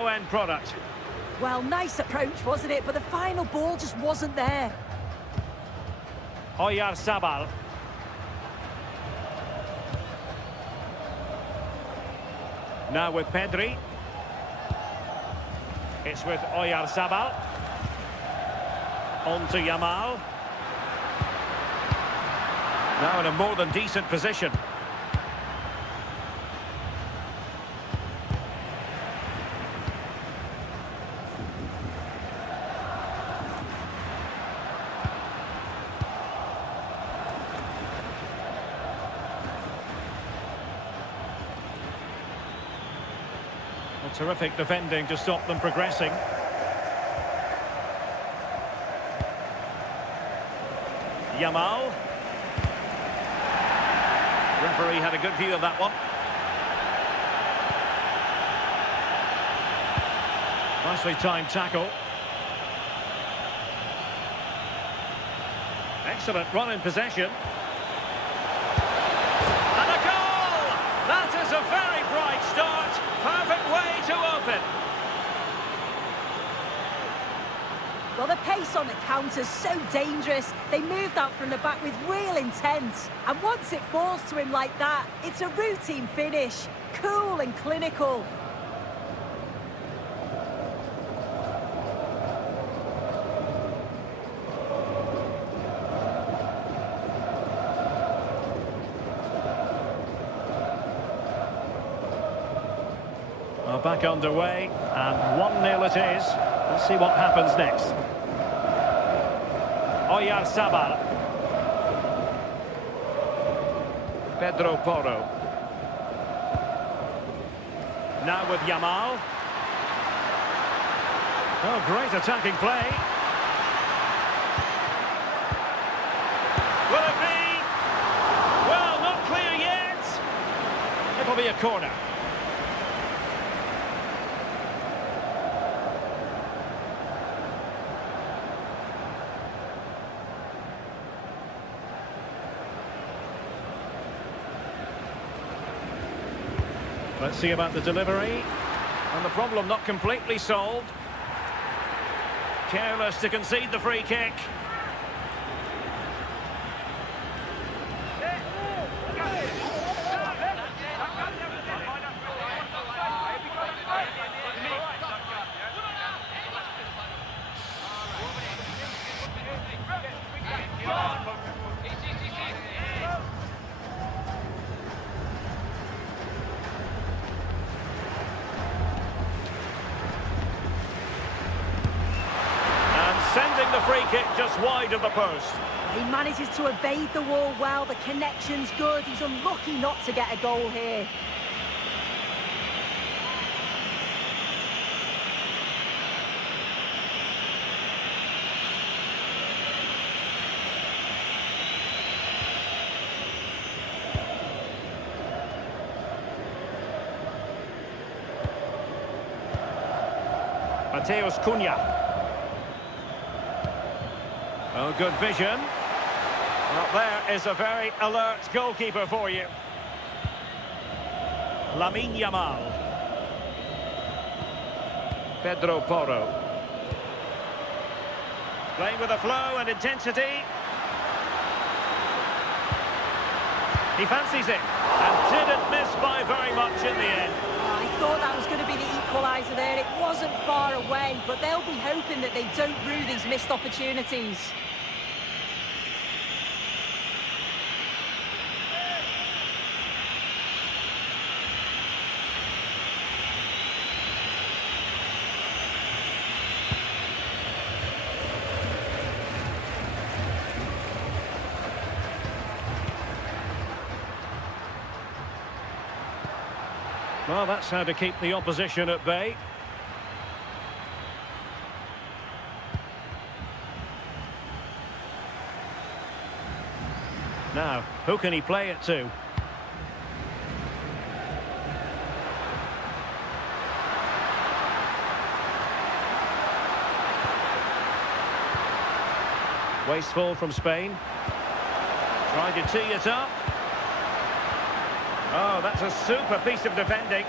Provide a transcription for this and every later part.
End product. Well, nice approach, wasn't it? But the final ball just wasn't there. Oyarzabal. Now with Pedri. It's with Oyarzabal. On to Yamal. Now in a more than decent position. Terrific defending to stop them progressing. Yamal. Referee had a good view of that one. Nicely timed tackle. Excellent run in possession. And a goal! That is a very bright start. Perfect way to open. Well, the pace on the counter's so dangerous. They moved out from the back with real intent. And once it falls to him like that, it's a routine finish. Cool and clinical. Well, back underway, and 1-0 it is. Let's see what happens next. Oyarzabal. Pedro Porro. Now with Yamal. Oh, great attacking play. Will it be? Well, not clear yet. It'll be a corner. Let's see about the delivery. And the problem not completely solved. Careless to concede the free kick. Sending the free kick just wide of the post. He manages to evade the wall well. The connection's good. He's unlucky not to get a goal here. Mateus Cunha. Oh, good vision. Well, there is a very alert goalkeeper for you. Lamine Yamal. Pedro Porro. Playing with a flow and intensity. He fancies it and didn't miss by very much in the end. I thought that was going to be the equaliser there. It wasn't far away, but they'll be hoping that they don't rue these missed opportunities. Well, that's how to keep the opposition at bay. Now, who can he play it to? Wasteful from Spain. Trying to tee it up. Oh, that's a super piece of defending.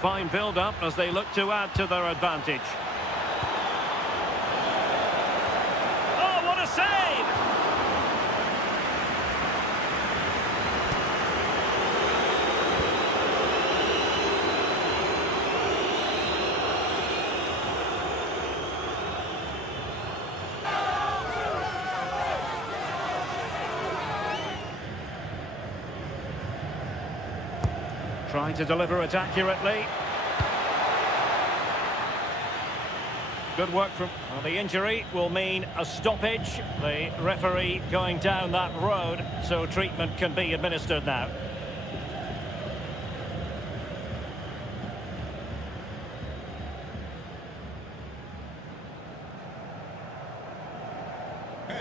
Fine build-up as they look to add to their advantage. Oh, what a save! Trying to deliver it accurately. Good work from... Well, the injury will mean a stoppage. The referee going down that road, so treatment can be administered now.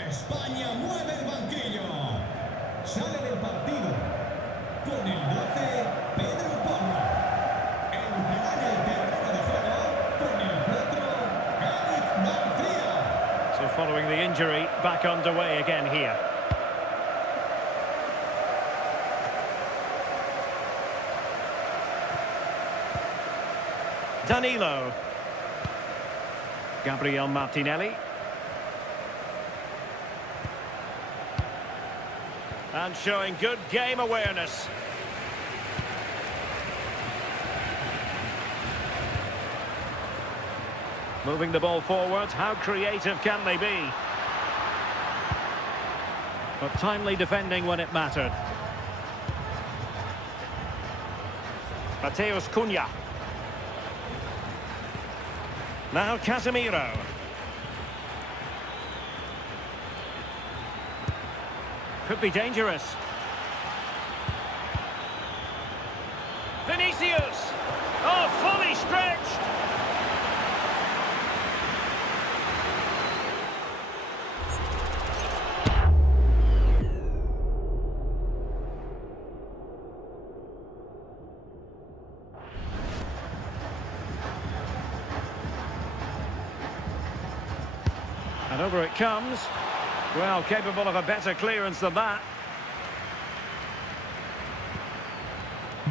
España mueve el banquillo. Sale del partido con el 12, Pedro Porro. Entrará en el terreno de juego con el 4, Eric García. So following the injury, back underway again here. Danilo. Gabriel Martinelli. And showing good game awareness. Moving the ball forward, how creative can they be? But timely defending when it mattered. Mateus Cunha. Now Casemiro. Could be dangerous. Vinicius! Oh, fully stretched! And over it comes. Well, capable of a better clearance than that.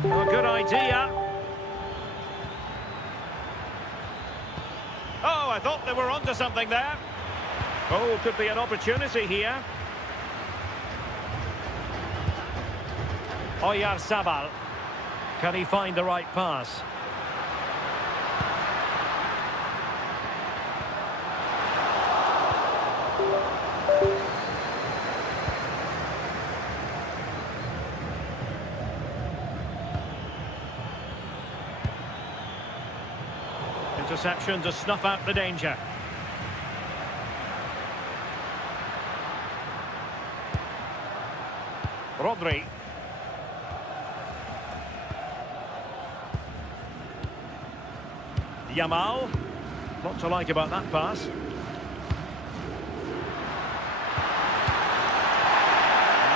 Oh, good idea. Oh, I thought they were onto something there. Oh, could be an opportunity here. Oyarzabal. Can he find the right pass? Interception to snuff out the danger. Rodri. Yamal. What to like about that pass?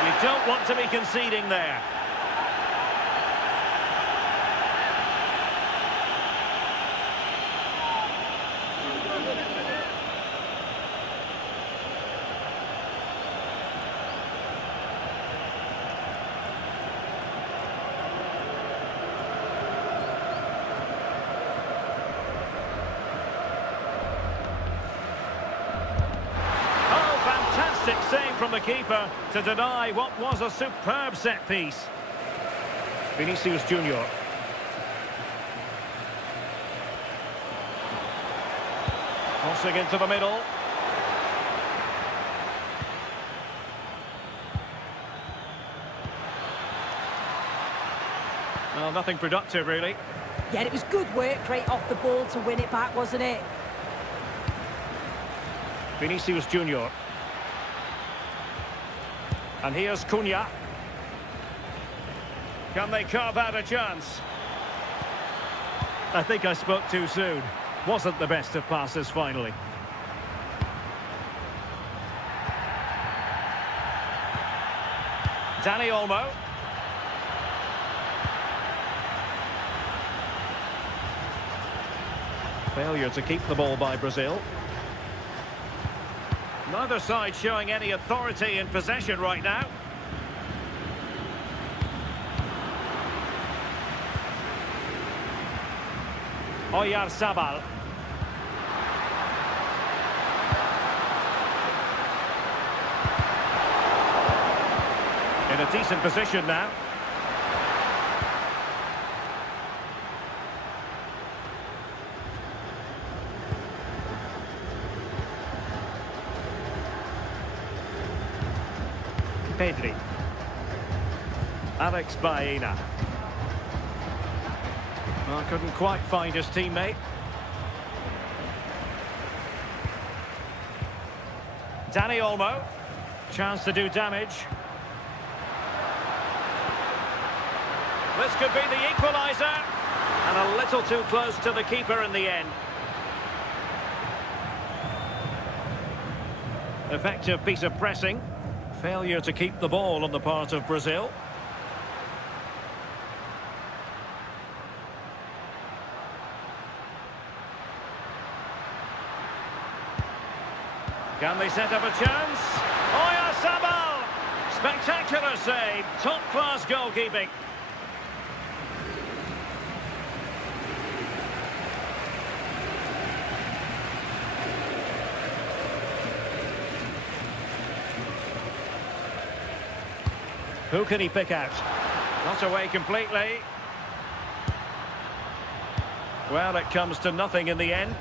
You don't want to be conceding there. Save from the keeper to deny what was a superb set piece. Vinicius Junior. Crossing into the middle. Well, nothing productive really. Yeah, it was good work right off the ball to win it back, wasn't it? Vinicius Junior. And here's Cunha. Can they carve out a chance? I think I spoke too soon. Wasn't the best of passes finally. Dani Olmo. Failure to keep the ball by Brazil. Neither side showing any authority in possession right now. Oyarzabal. In a decent position now. Pedri. Alex Baena. Well, couldn't quite find his teammate. Dani Olmo. Chance to do damage. This could be the equaliser. And a little too close to the keeper in the end. Effective piece of pressing. Failure to keep the ball on the part of Brazil. Can they set up a chance? Oyarzabal! Spectacular save. Top-class goalkeeping. Who can he pick out? Not away completely. Well, it comes to nothing in the end.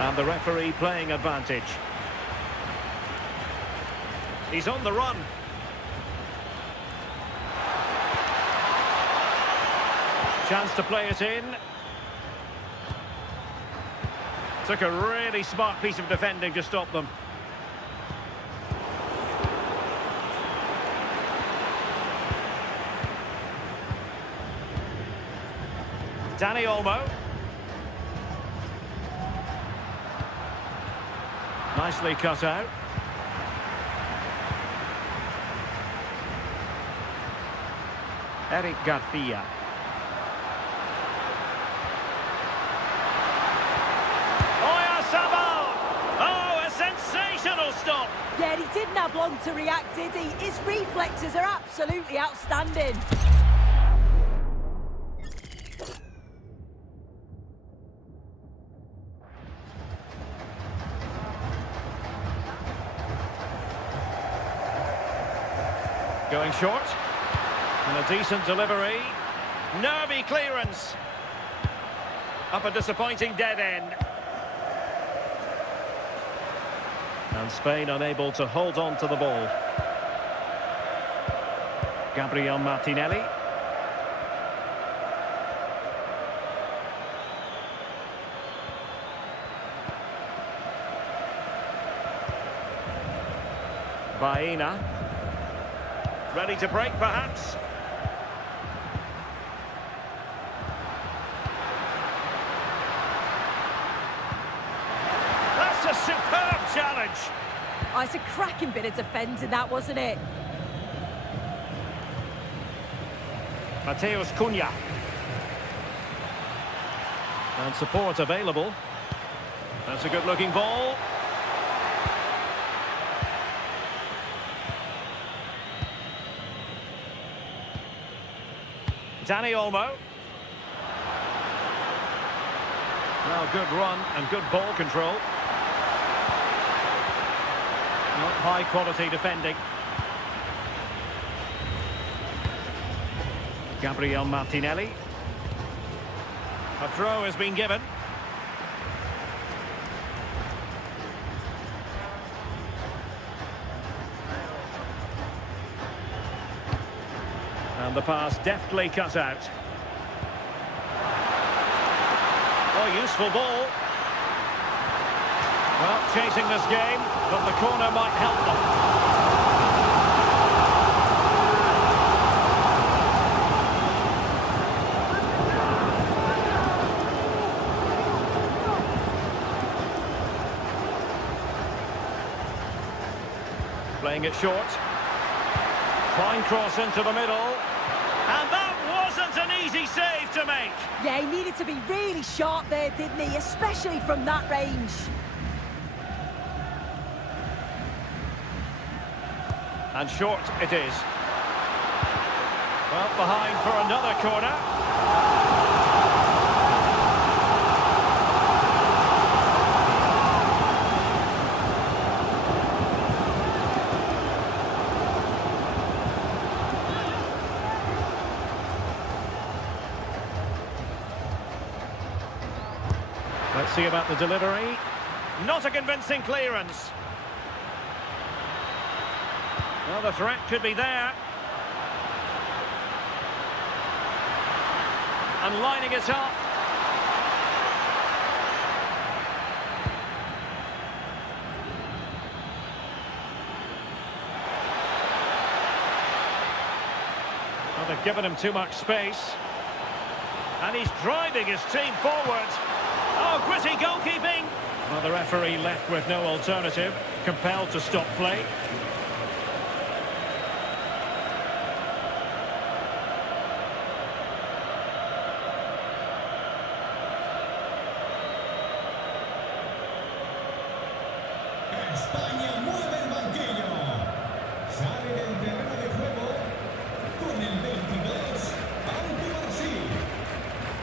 And the referee playing advantage. He's on the run. Chance to play it in. Took a really smart piece of defending to stop them. Dani Olmo. Nicely cut out. Eric Garcia. Oyarzabal! Oh, a sensational stop! Yeah, he didn't have long to react, did he? His reflexes are absolutely outstanding. Going short. And a decent delivery. Nervy clearance. Up a disappointing dead end. And Spain unable to hold on to the ball. Gabriel Martinelli. Baena. Ready to break, perhaps. That's a superb challenge. Oh, it's a cracking bit of defending, that, wasn't it? Mateus Cunha. And support available. That's a good-looking ball. Dani Olmo. Well, good run and good ball control. Not high-quality defending. Gabriel Martinelli. A throw has been given. And the pass deftly cut out. Oh, useful ball. Well, chasing this game, but the corner might help them. Playing it short. Fine cross into the middle. And that wasn't an easy save to make. Yeah, he needed to be really sharp there, didn't he? Especially from that range. And short it is. Well, behind for another corner. Let's see about the delivery. Not a convincing clearance. Well, the threat could be there. And lining it up. Well, they've given him too much space. And he's driving his team forward. Oh, gritty goalkeeping! Well, the referee left with no alternative, compelled to stop play. España mueve el banquillo. Sale del terreno de juego con el 22, immersive.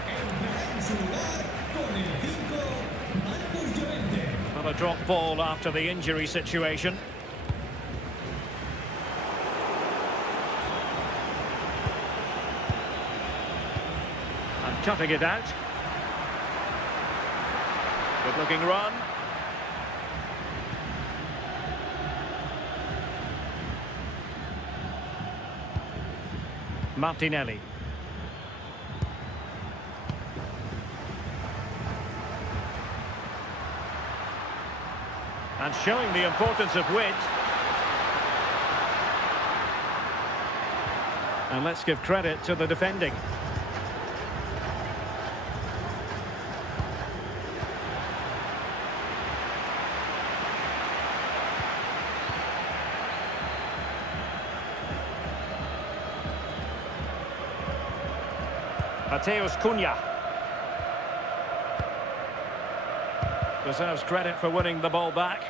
Entrará en su lugar con el 5, Well, a drop ball after the injury situation. And cutting it out. Good looking run. Martinelli. And showing the importance of width. And let's give credit to the defending. Mateus Cunha. Deserves credit for winning the ball back.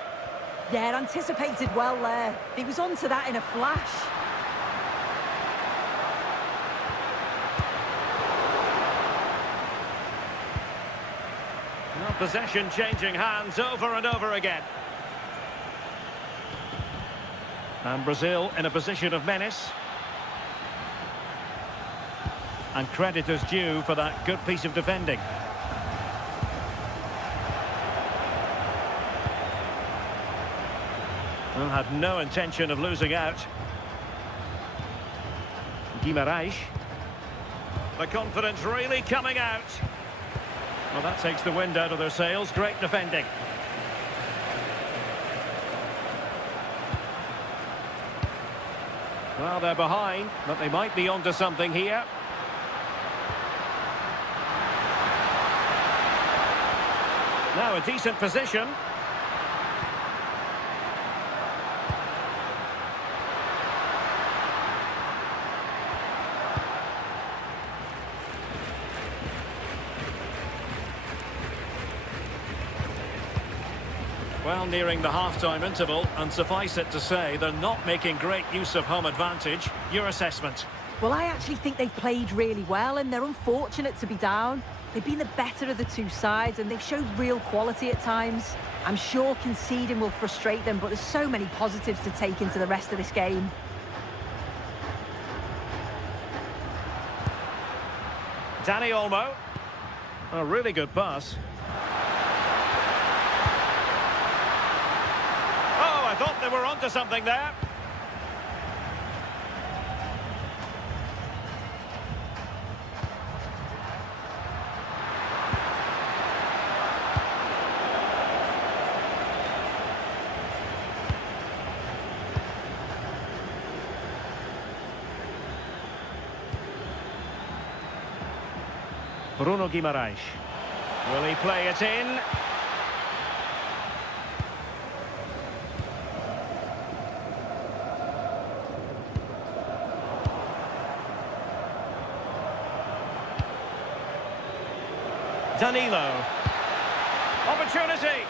Yeah, anticipated well there. He was onto that in a flash. Well, possession changing hands over and over again. And Brazil in a position of menace. And credit is due for that good piece of defending. Well, had no intention of losing out. Guimarães. The confidence really coming out. Well, that takes the wind out of their sails. Great defending. Well, they're behind, but they might be onto something here. Now a decent position. Well, nearing the half-time interval, and suffice it to say, they're not making great use of home advantage. Your assessment? Well, I actually think they've played really well, and they're unfortunate to be down. They've been the better of the two sides, and they've showed real quality at times. I'm sure conceding will frustrate them, but there's so many positives to take into the rest of this game. Dani Olmo. A really good pass. Oh, I thought they were onto something there. Bruno Guimarães. Will he play it in? Danilo. Opportunity.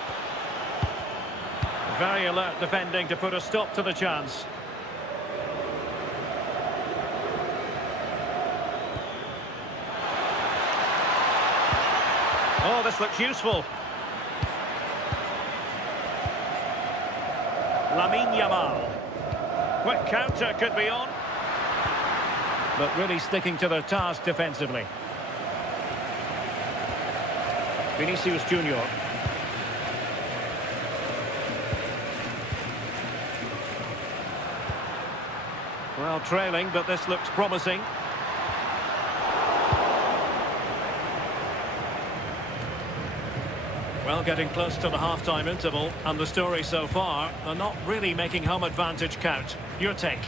Very alert defending to put a stop to the chance. Oh, this looks useful. Lamine Yamal. Quick counter could be on. But really sticking to their task defensively. Vinicius Junior. Well, trailing, but this looks promising. Well, getting close to the half-time interval, and the story so far, they're not really making home advantage count. Your take?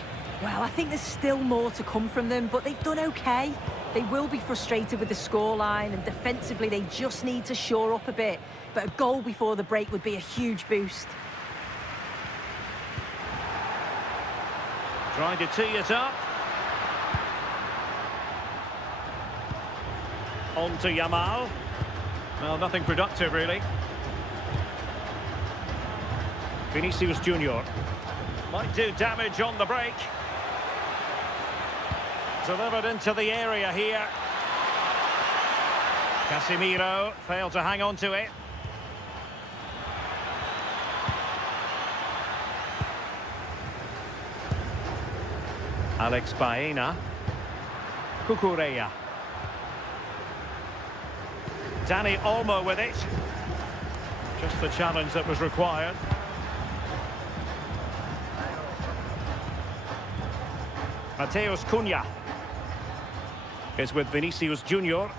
Well, I think there's still more to come from them, but they've done okay. They will be frustrated with the scoreline, and defensively they just need to shore up a bit. But a goal before the break would be a huge boost. Trying to tee it up. On to Yamal. Well, nothing productive, really. Vinicius Junior. Might do damage on the break. Delivered into the area here. Casemiro failed to hang on to it. Alex Baena. Cucurella. Dani Olmo with it. Just the challenge that was required. Mateus Cunha is with Vinicius Junior.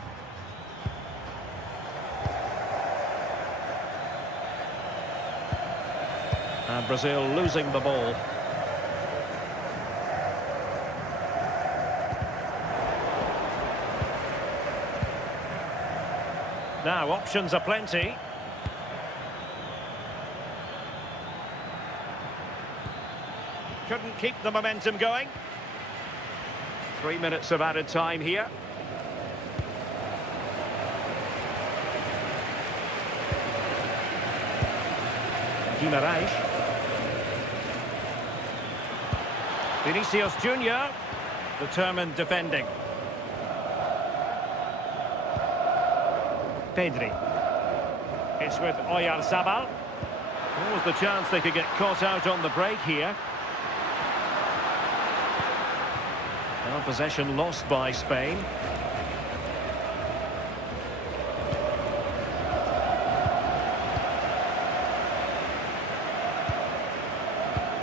And Brazil losing the ball. Now, options are plenty. Couldn't keep the momentum going. 3 minutes of added time here. Guimarães. Vinicius Junior, determined defending. Pedri. It's with Oyarzabal. What was the chance they could get caught out on the break here? Well, possession lost by Spain.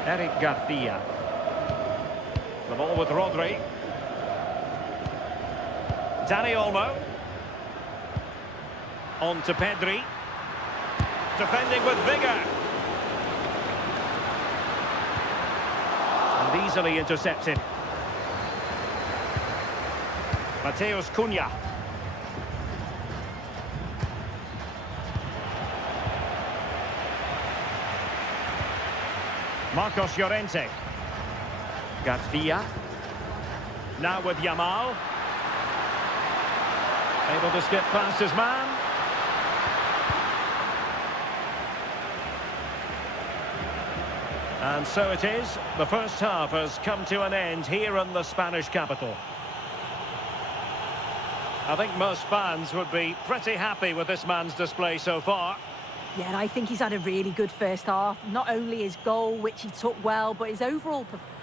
Eric Garcia. The ball with Rodri. Dani Olmo. On to Pedri. Defending with vigour. And easily intercepted. Mateus Cunha. Marcos Llorente. Garcia. Now with Yamal. Able to skip past his man. And so it is. The first half has come to an end here in the Spanish capital. I think most fans would be pretty happy with this man's display so far. Yeah, and I think he's had a really good first half. Not only his goal, which he took well, but his overall performance.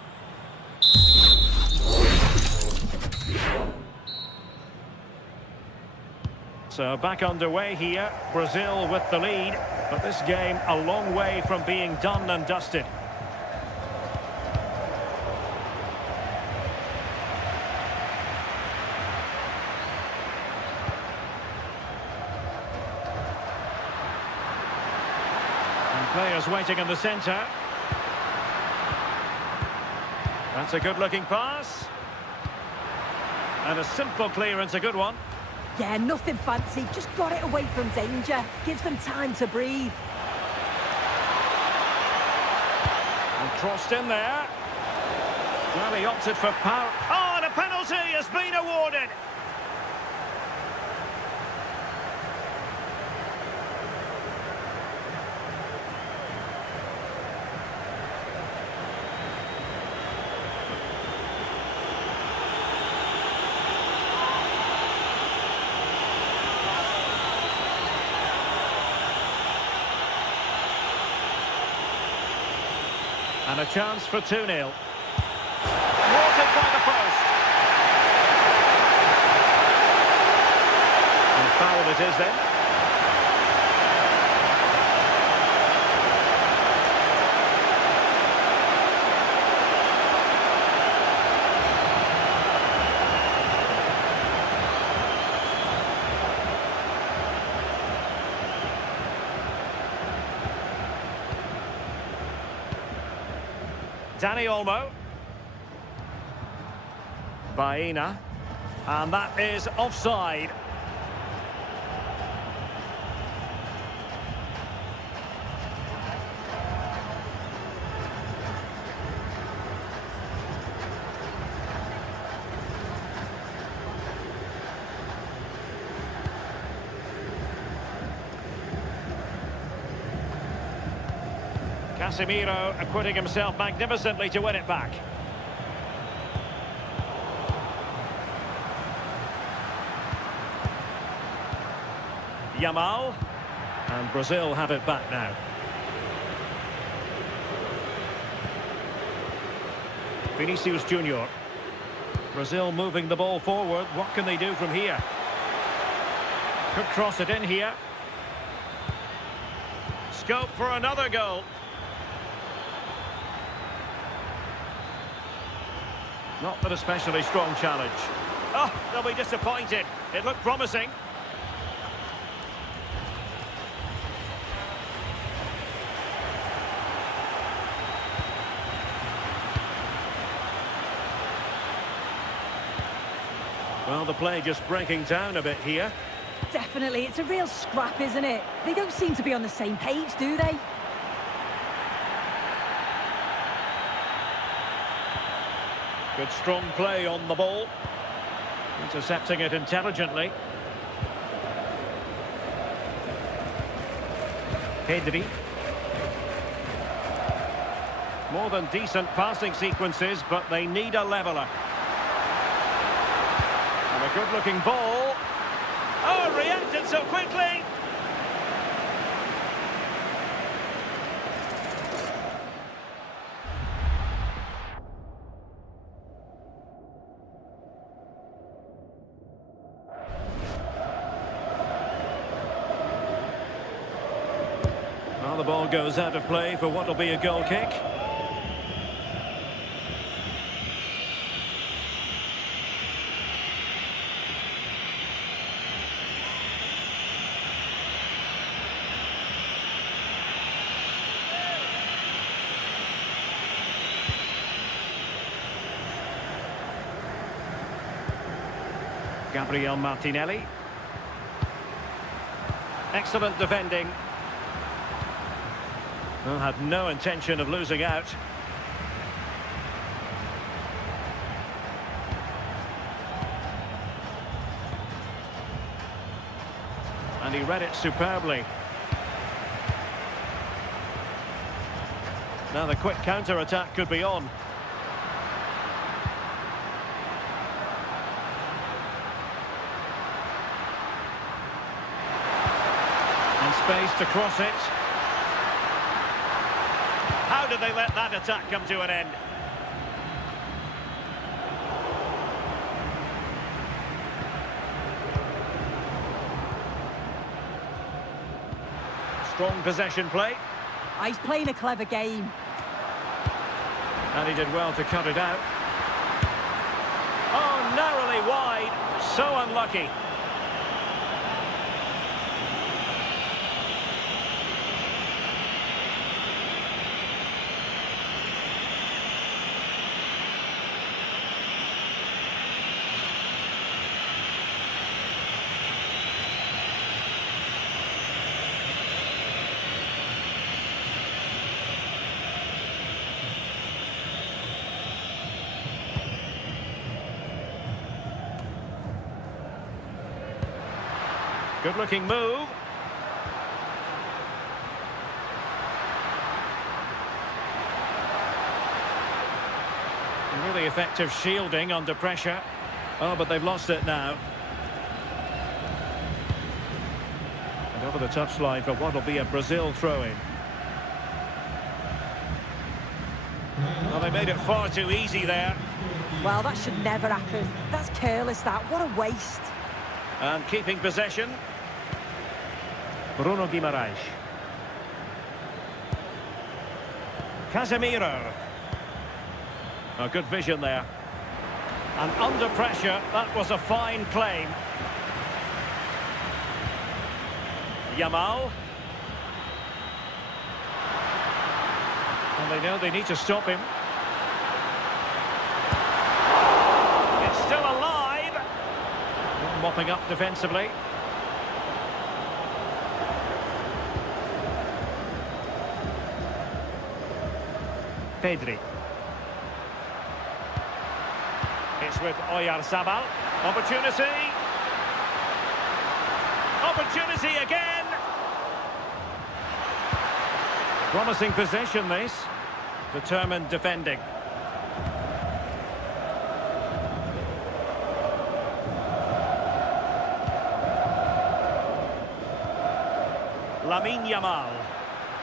So back underway here. Brazil with the lead. But this game a long way from being done and dusted. Players waiting in the centre. That's a good-looking pass. And a simple clearance, a good one. Yeah, nothing fancy. Just got it away from danger. Gives them time to breathe. And crossed in there. Well, he opted for power. Oh, and a penalty has been awarded. And a chance for 2-0. Thwarted by the post. And foul it is then. Dani Olmo. Baena. And that is offside. Casemiro acquitting himself magnificently to win it back. Yamal. And Brazil have it back now. Vinicius Junior. Brazil moving the ball forward. What can they do from here? Could cross it in here. Scope for another goal. Not an especially strong challenge. Oh, they'll be disappointed. It looked promising. Well, the play just breaking down a bit here. Definitely, it's a real scrap, isn't it? They don't seem to be on the same page, do they? Good strong play on the ball. Intercepting it intelligently. Pedri. More than decent passing sequences, but they need a leveller. And a good-looking ball. Oh, reacted so quickly! Well, the ball goes out of play for what will be a goal kick. Gabriel Martinelli. Excellent defending. Well, had no intention of losing out. And he read it superbly. Now the quick counter-attack could be on. And space to cross it. How did they let that attack come to an end? Strong possession play. He's playing a clever game. And he did well to cut it out. Oh, narrowly wide. So unlucky. Good-looking move. Really effective shielding under pressure. Oh, but they've lost it now. And over the touchline for what will be a Brazil throw-in. Well, they made it far too easy there. Well, that should never happen. That's careless, that. What a waste. And keeping possession. Bruno Guimaraes. Casemiro. A good vision there. And under pressure, that was a fine claim. Yamal. And they know they need to stop him. It's still alive. Mopping up defensively. Pedri. It's with Oyarzabal. Opportunity. Opportunity again. Promising possession, this. Determined defending. Lamine Yamal.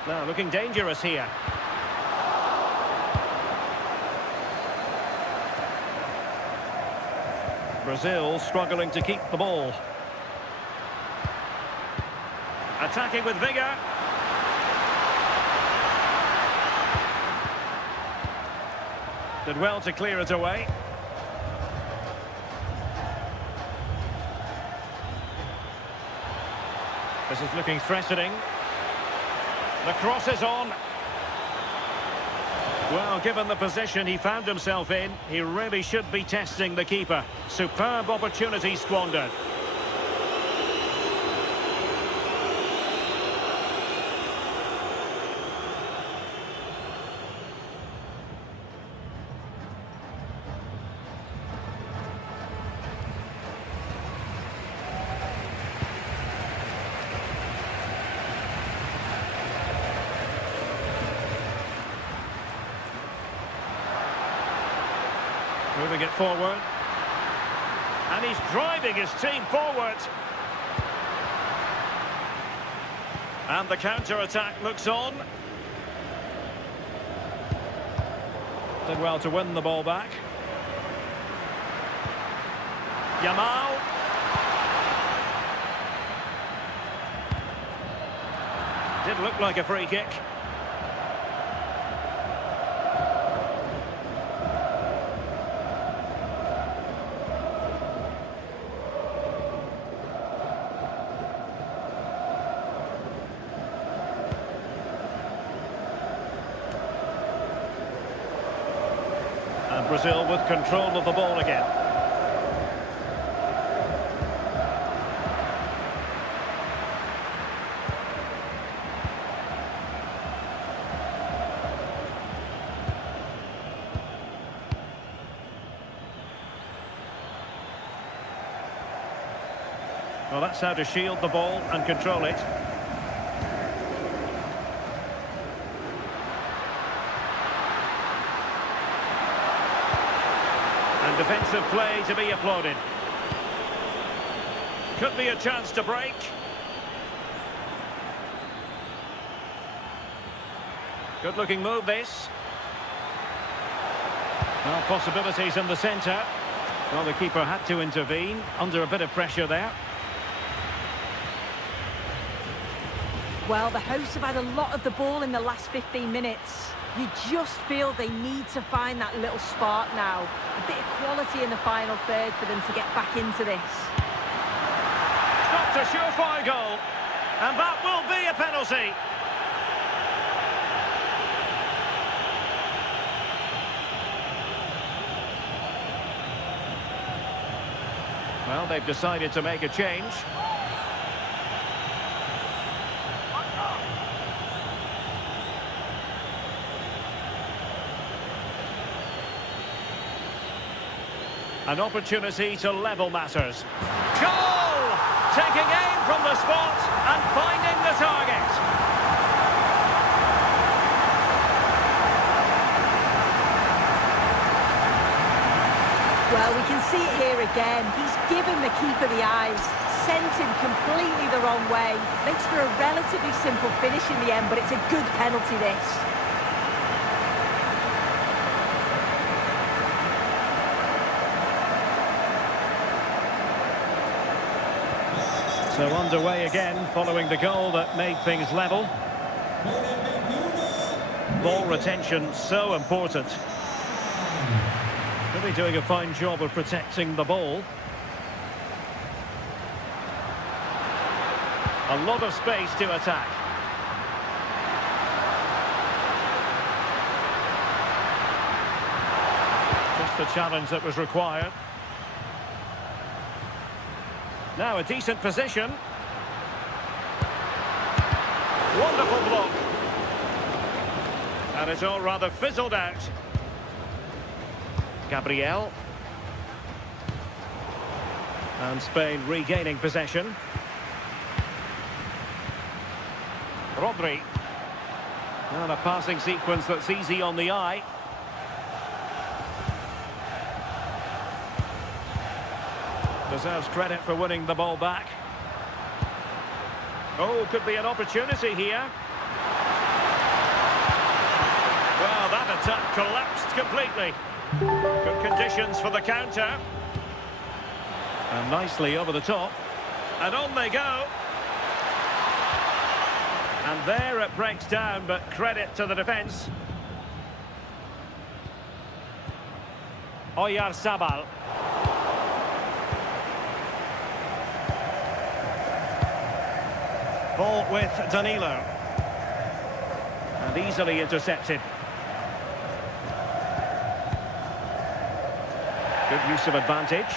Now looking dangerous here. Brazil struggling to keep the ball. Attacking with vigour. Did well to clear it away. This is looking threatening. The cross is on. Well, given the position he found himself in, he really should be testing the keeper. Superb opportunity squandered. Moving it forward. And he's driving his team forward. And the counter-attack looks on. Did well to win the ball back. Yamal. Did look like a free kick. And Brazil with control of the ball again. Well, that's how to shield the ball and control it. And defensive play to be applauded. Could be a chance to break. Good looking move, this. Well, possibilities in the centre. Well, the keeper had to intervene under a bit of pressure there. Well, the hosts have had a lot of the ball in the last 15 minutes. You just feel they need to find that little spark now. A bit of quality in the final third for them to get back into this. Stopped a surefire goal. And that will be a penalty. Well, they've decided to make a change. An opportunity to level matters. Goal! Taking aim from the spot and finding the target. Well, we can see it here again. He's given the keeper the eyes, sent him completely the wrong way. Makes for a relatively simple finish in the end, but it's a good penalty, this. So underway again following the goal that made things level. Con el 21. Ball retention so important. Really doing a fine job of protecting the ball. A lot of space to attack. Just the challenge that was required. Now a decent position. Wonderful block. And it's all rather fizzled out. Gabriel. And Spain regaining possession. Rodri. And a passing sequence that's easy on the eye. Deserves credit for winning the ball back. Oh, could be an opportunity here. Well, that attack collapsed completely. Good conditions for the counter. And nicely over the top. And on they go. And there it breaks down, but credit to the defence. Oyarzabal. Ball with Danilo. And easily intercepted. Good use of advantage.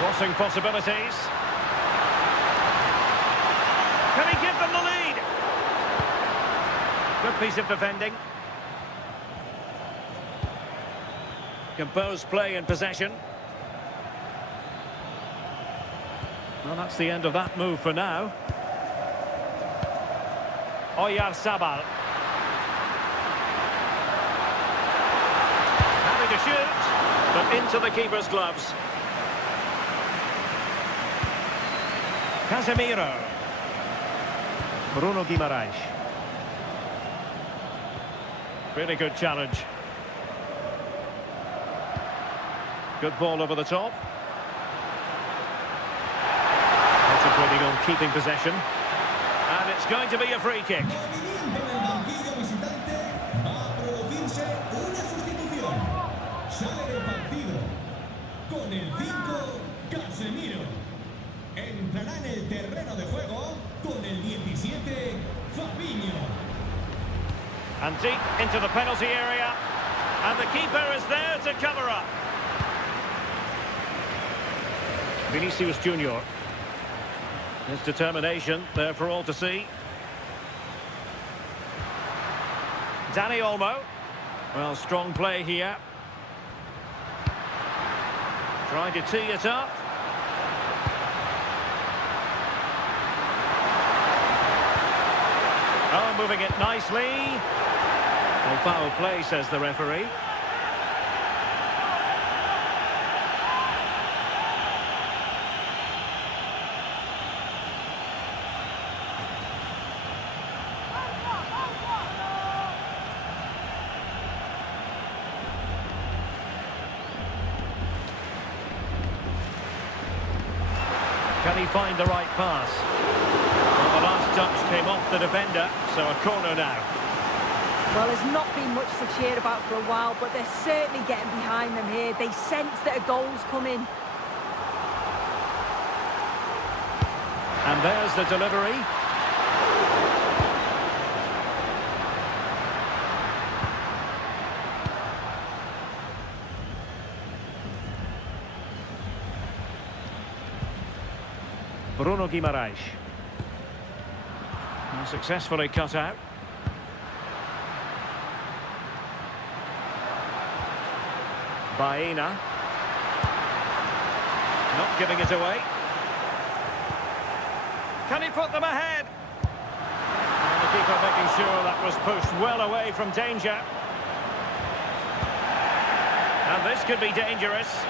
Crossing possibilities. Can he give them the lead? Good piece of defending. Composed play in possession. Well, that's the end of that move for now. Oyarzabal. Having to shoot, but into the keeper's gloves. Casemiro. Bruno Guimaraes. Really good challenge. Good ball over the top. Concentrating on keeping possession. And it's going to be a free kick. Movimiento en el banquillo visitante. Va a producirse una sustitución. Sale del partido. Con el 5, Casemiro. Entrará en el terreno de juego con el 17, Fabinho. And deep into the penalty area. And the keeper is there to cover up. Vinicius Junior. His determination there for all to see. Dani Olmo. Well, strong play here. Trying to tee it up. Oh, moving it nicely. Well, foul play, says the referee. Can he find the right pass? Well, the last touch came off the defender, so a corner now. Well, there's not been much to cheer about for a while, but they're certainly getting behind them here. They sense that a goal's coming. And there's the delivery. Bruno Guimaraes. And successfully cut out. Baena. Not giving it away. Can he put them ahead? And the keeper making sure that was pushed well away from danger. And this could be dangerous.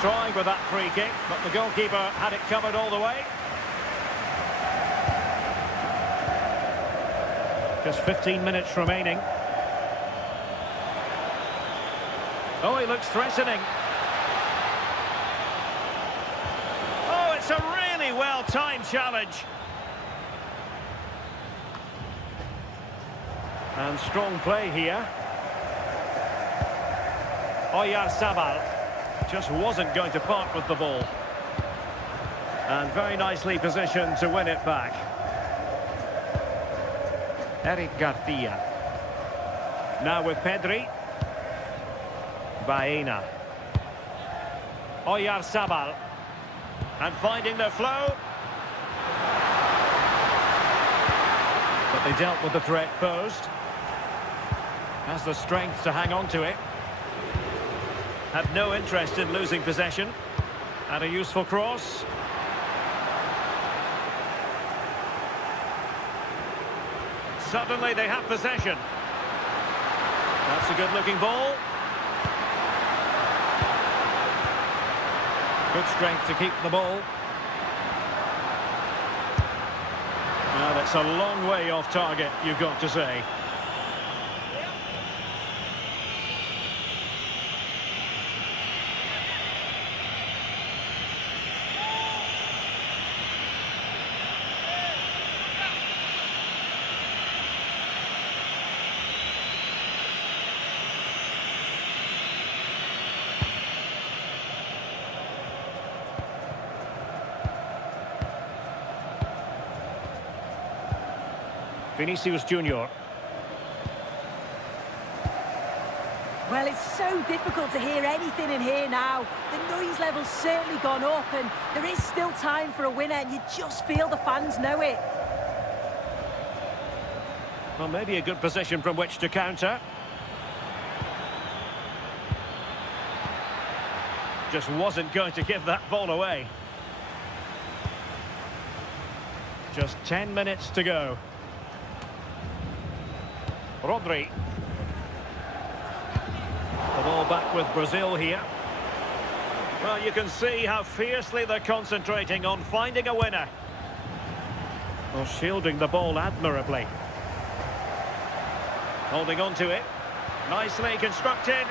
trying with that free kick, but the goalkeeper had it covered all the way. Just 15 minutes remaining. Oh, he looks threatening. Oh, it's a really well-timed challenge. And strong play here. Oyarzabal just wasn't going to part with the ball. And very nicely positioned to win it back. Eric Garcia. Now with Pedri. Baena. Oyarzabal. And finding the flow. But they dealt with the threat posed. Has the strength to hang on to it. Had no interest in losing possession. And a useful cross. Suddenly they have possession. That's a good-looking ball. Good strength to keep the ball. Now that's a long way off target, you've got to say. Vinicius Junior. Well, it's so difficult to hear anything in here now. The noise level's certainly gone up, and there is still time for a winner, and you just feel the fans know it. Well, maybe a good position from which to counter. Just wasn't going to give that ball away. Just 10 minutes to go. Rodri. The ball back with Brazil here. Well, you can see how fiercely they're concentrating on finding a winner. Well, shielding the ball admirably. Holding on to it. Nicely constructed.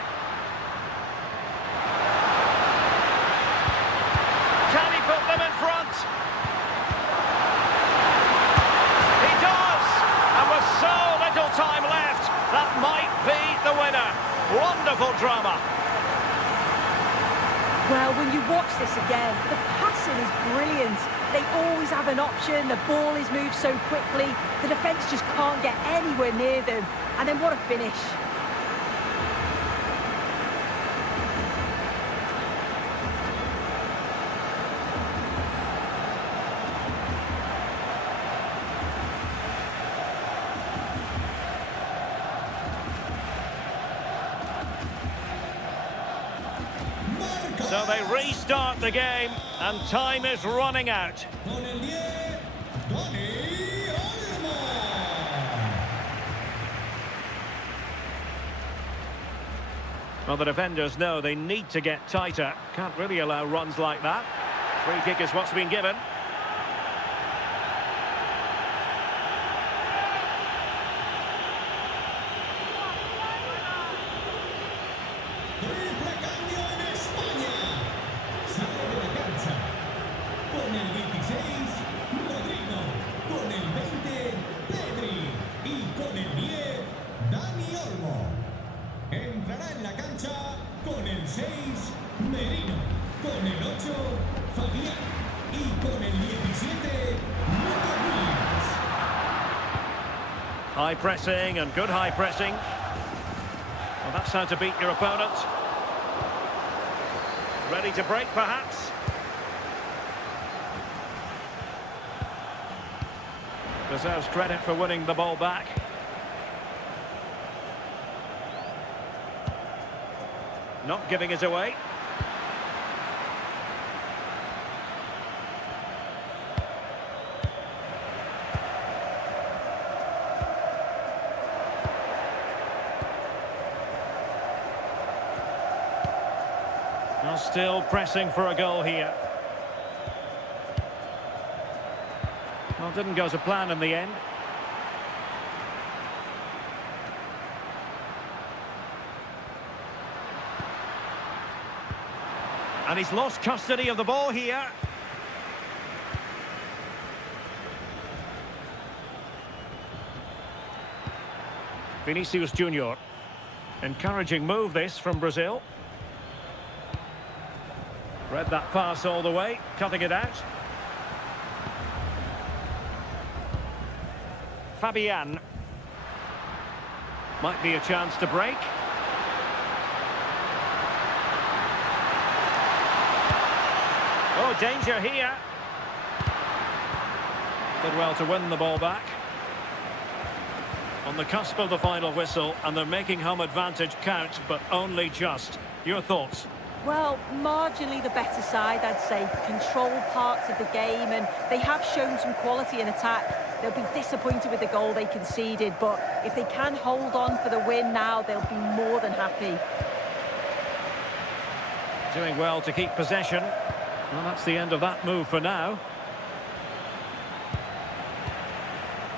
Can he put them in front? He does! And with so little time left, that might be the winner. Wonderful drama. Well, when you watch this again, the passing is brilliant. They always have an option, the ball is moved so quickly, the defence just can't get anywhere near them. And then what a finish. So they restart the game, and time is running out. Con el 10, Dani Olmo. Well, the defenders know they need to get tighter. Can't really allow runs like that. Free kick is what's been given. Triple cambio en España. Sale de la cancha. Con el 16, Rodrigo. Con el 20, Pedri. Y con el 10, Dani Olmo. Entrará en la cancha con el 6, Merino. Con el 8, Fabián. Y con el 17, Nico Williams. High pressing and good high pressing. Well, that's how to beat your opponent. Ready to break, perhaps. Deserves credit for winning the ball back. Not giving it away. Well, Still pressing for a goal here. Well, didn't go to plan in the end. And he's lost custody of the ball here. Vinicius Junior. Encouraging move this from Brazil. Read that pass all the way, cutting it out. Fabian. Might be a chance to break. Oh, danger here. Did well to win the ball back. On the cusp of the final whistle, and they're making home advantage count, but only just. Your thoughts? Well, marginally the better side, I'd say. Control parts of the game, and they have shown some quality in attack. They'll be disappointed with the goal they conceded, but if they can hold on for the win now, they'll be more than happy. Doing well to keep possession. Well, that's the end of that move for now.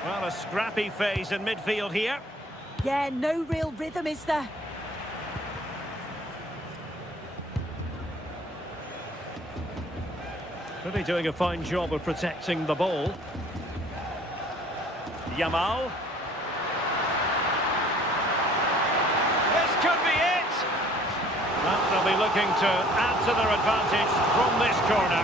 Well, a scrappy phase in midfield here. Yeah, no real rhythm, is there? Really doing a fine job of protecting the ball. Yamal. This could be it! Well, they'll be looking to add to their advantage from this corner.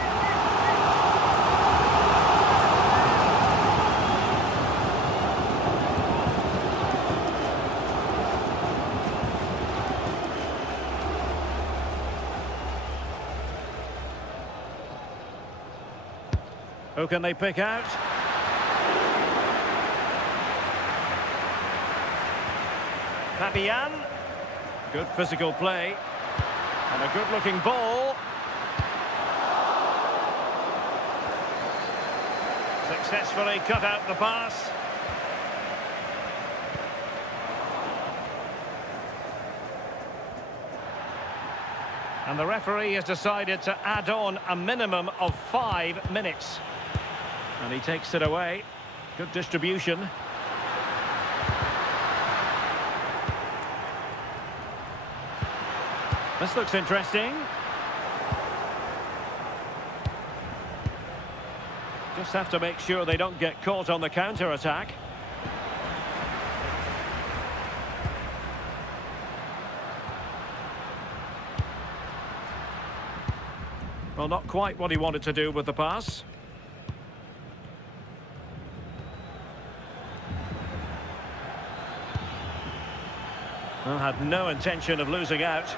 Who can they pick out? Fabian. Good physical play. And a good-looking ball. Successfully cut out the pass. And the referee has decided to add on a minimum of 5 minutes. And he takes it away. Good distribution. This looks interesting. Just have to make sure they don't get caught on the counter-attack. Well, not quite what he wanted to do with the pass. Well, had no intention of losing out.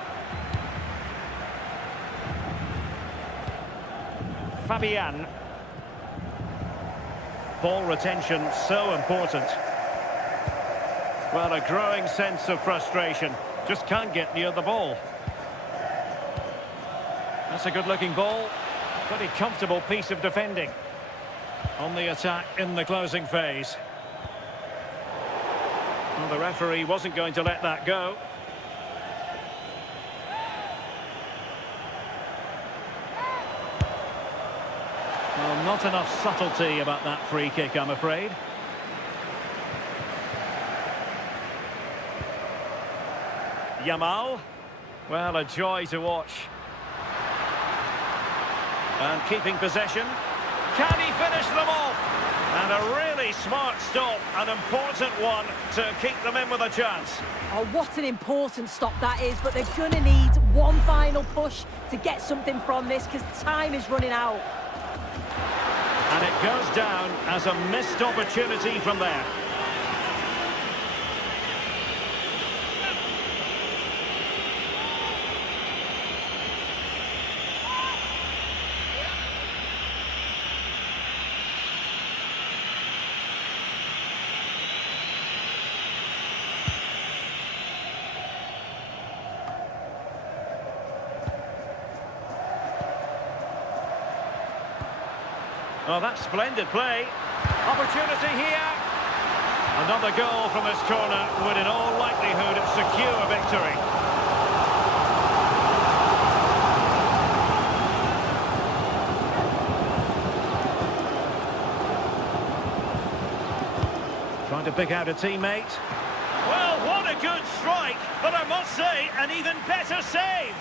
Fabian. Ball retention so important. Well, a growing sense of frustration. Just can't get near the ball. That's a good-looking ball. Pretty comfortable piece of defending. On the attack in the closing phase. Well, the referee wasn't going to let that go. Well, not enough subtlety about that free kick, I'm afraid. Yamal. Well, a joy to watch. And keeping possession. Can he finish them off? And a really smart stop, an important one to keep them in with a chance. Oh, what an important stop that is, but they're going to need one final push to get something from this because time is running out. And it goes down as a missed opportunity from there. Oh, that's splendid play. Opportunity here. Another goal from this corner would in all likelihood secure victory. Trying to pick out a teammate. Well, what a good strike, but I must say, an even better save.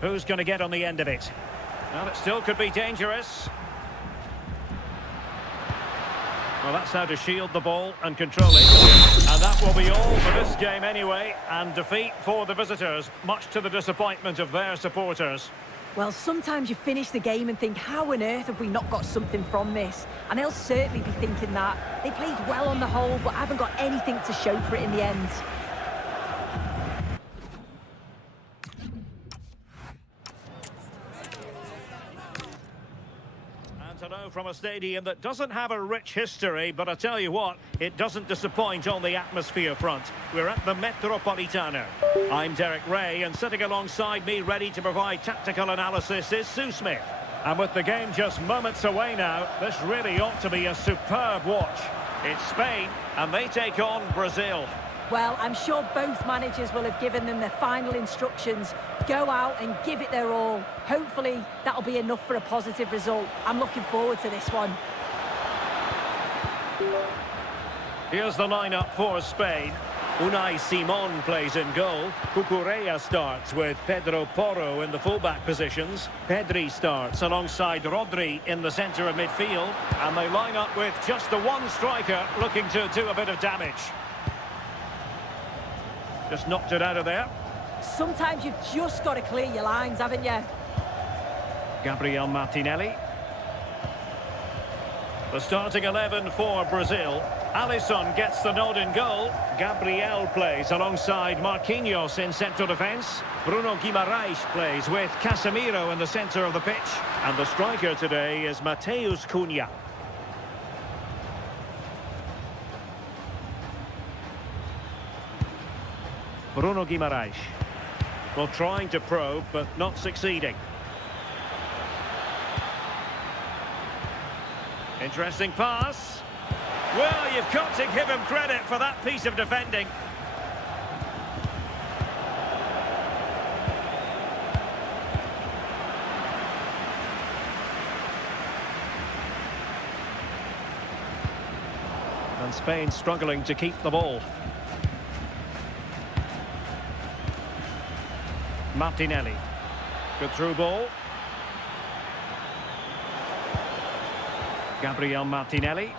Who's going to get on the end of it? Well, it still could be dangerous. Well, that's how to shield the ball and control it. And that will be all for this game anyway. And defeat for the visitors, much to the disappointment of their supporters. Well, sometimes you finish the game and think, how on earth have we not got something from this? And they'll certainly be thinking that. They played well on the whole, but haven't got anything to show for it in the end. From a stadium that doesn't have a rich history, but I tell you what, it doesn't disappoint on the atmosphere front. We're at the Metropolitano. I'm Derek Ray, and sitting alongside me ready to provide tactical analysis is Sue Smith. And with the game just moments away now, this really ought to be a superb watch. It's Spain, and they take on Brazil. Well, I'm sure both managers will have given them their final instructions. Go out and give it their all. Hopefully, that'll be enough for a positive result. I'm looking forward to this one. Here's the lineup for Spain. Unai Simon plays in goal. Cucurella starts with Pedro Porro in the fullback positions. Pedri starts alongside Rodri in the centre of midfield. And they line up with just the one striker looking to do a bit of damage. Just knocked it out of there. Sometimes you've just got to clear your lines, haven't you? Gabriel Martinelli. The starting 11 for Brazil. Alisson gets the nod in goal. Gabriel plays alongside Marquinhos in central defence. Bruno Guimaraes plays with Casemiro in the centre of the pitch. And the striker today is Mateus Cunha. Bruno Guimaraes. Well, trying to probe, but not succeeding. Interesting pass. Well, you've got to give him credit for that piece of defending. And Spain struggling to keep the ball. Martinelli. Good through ball. Gabriel Martinelli.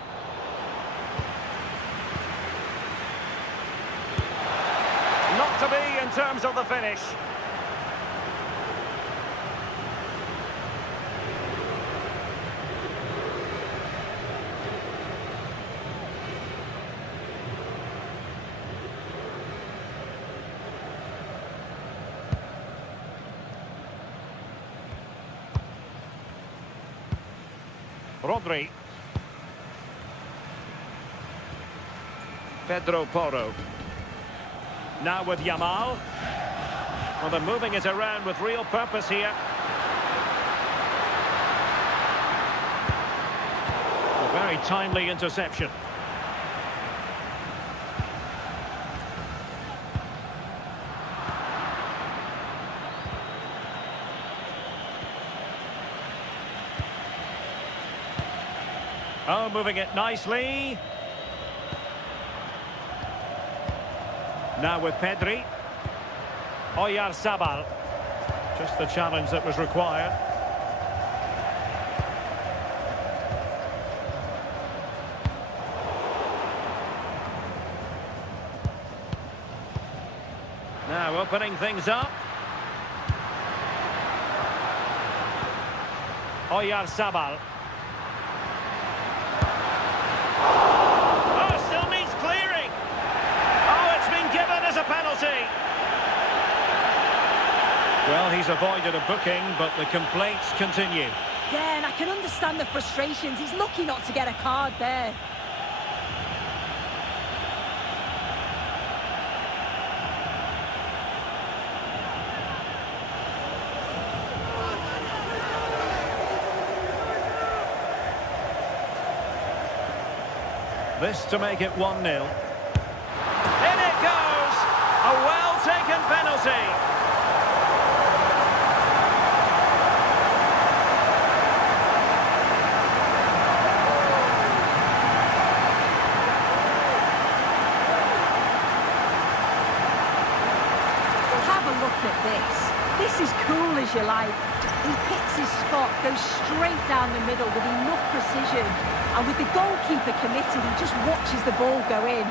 Not to be in terms of the finish. Rodri. Pedro Porro. Now with Yamal. Well, they're moving it around with real purpose here. A very timely interception. Oh, moving it nicely. Now with Pedri. Oyarzabal. Just the challenge that was required. Now opening things up. Oyarzabal. Well, he's avoided a booking, but the complaints continue. Yeah, and I can understand the frustrations. He's lucky not to get a card there. This to make it 1-0. In it goes! A well-taken penalty. This is cool as you like. He hits his spot, goes straight down the middle with enough precision. And with the goalkeeper committed, he just watches the ball go in.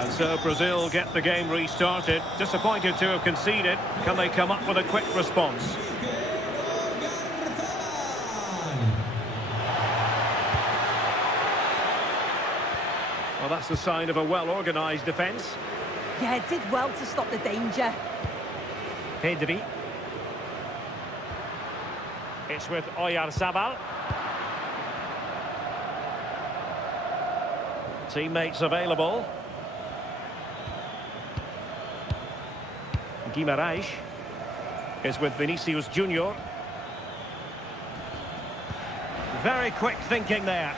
And so Brazil get the game restarted. Disappointed to have conceded. Can they come up with a quick response? Well, that's the sign of a well-organised defence. Yeah, did well to stop the danger. Pedri. It's with Oyarzabal. Teammates available. Guimarães is with Vinicius Junior. Very quick thinking there.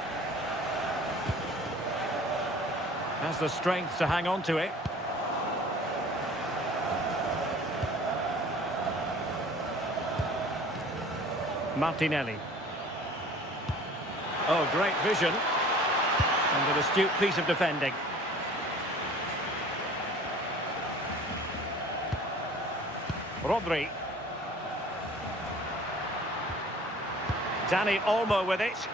Has the strength to hang on to it. Martinelli. Oh, great vision. And an astute piece of defending. Rodri. Dani Olmo with it.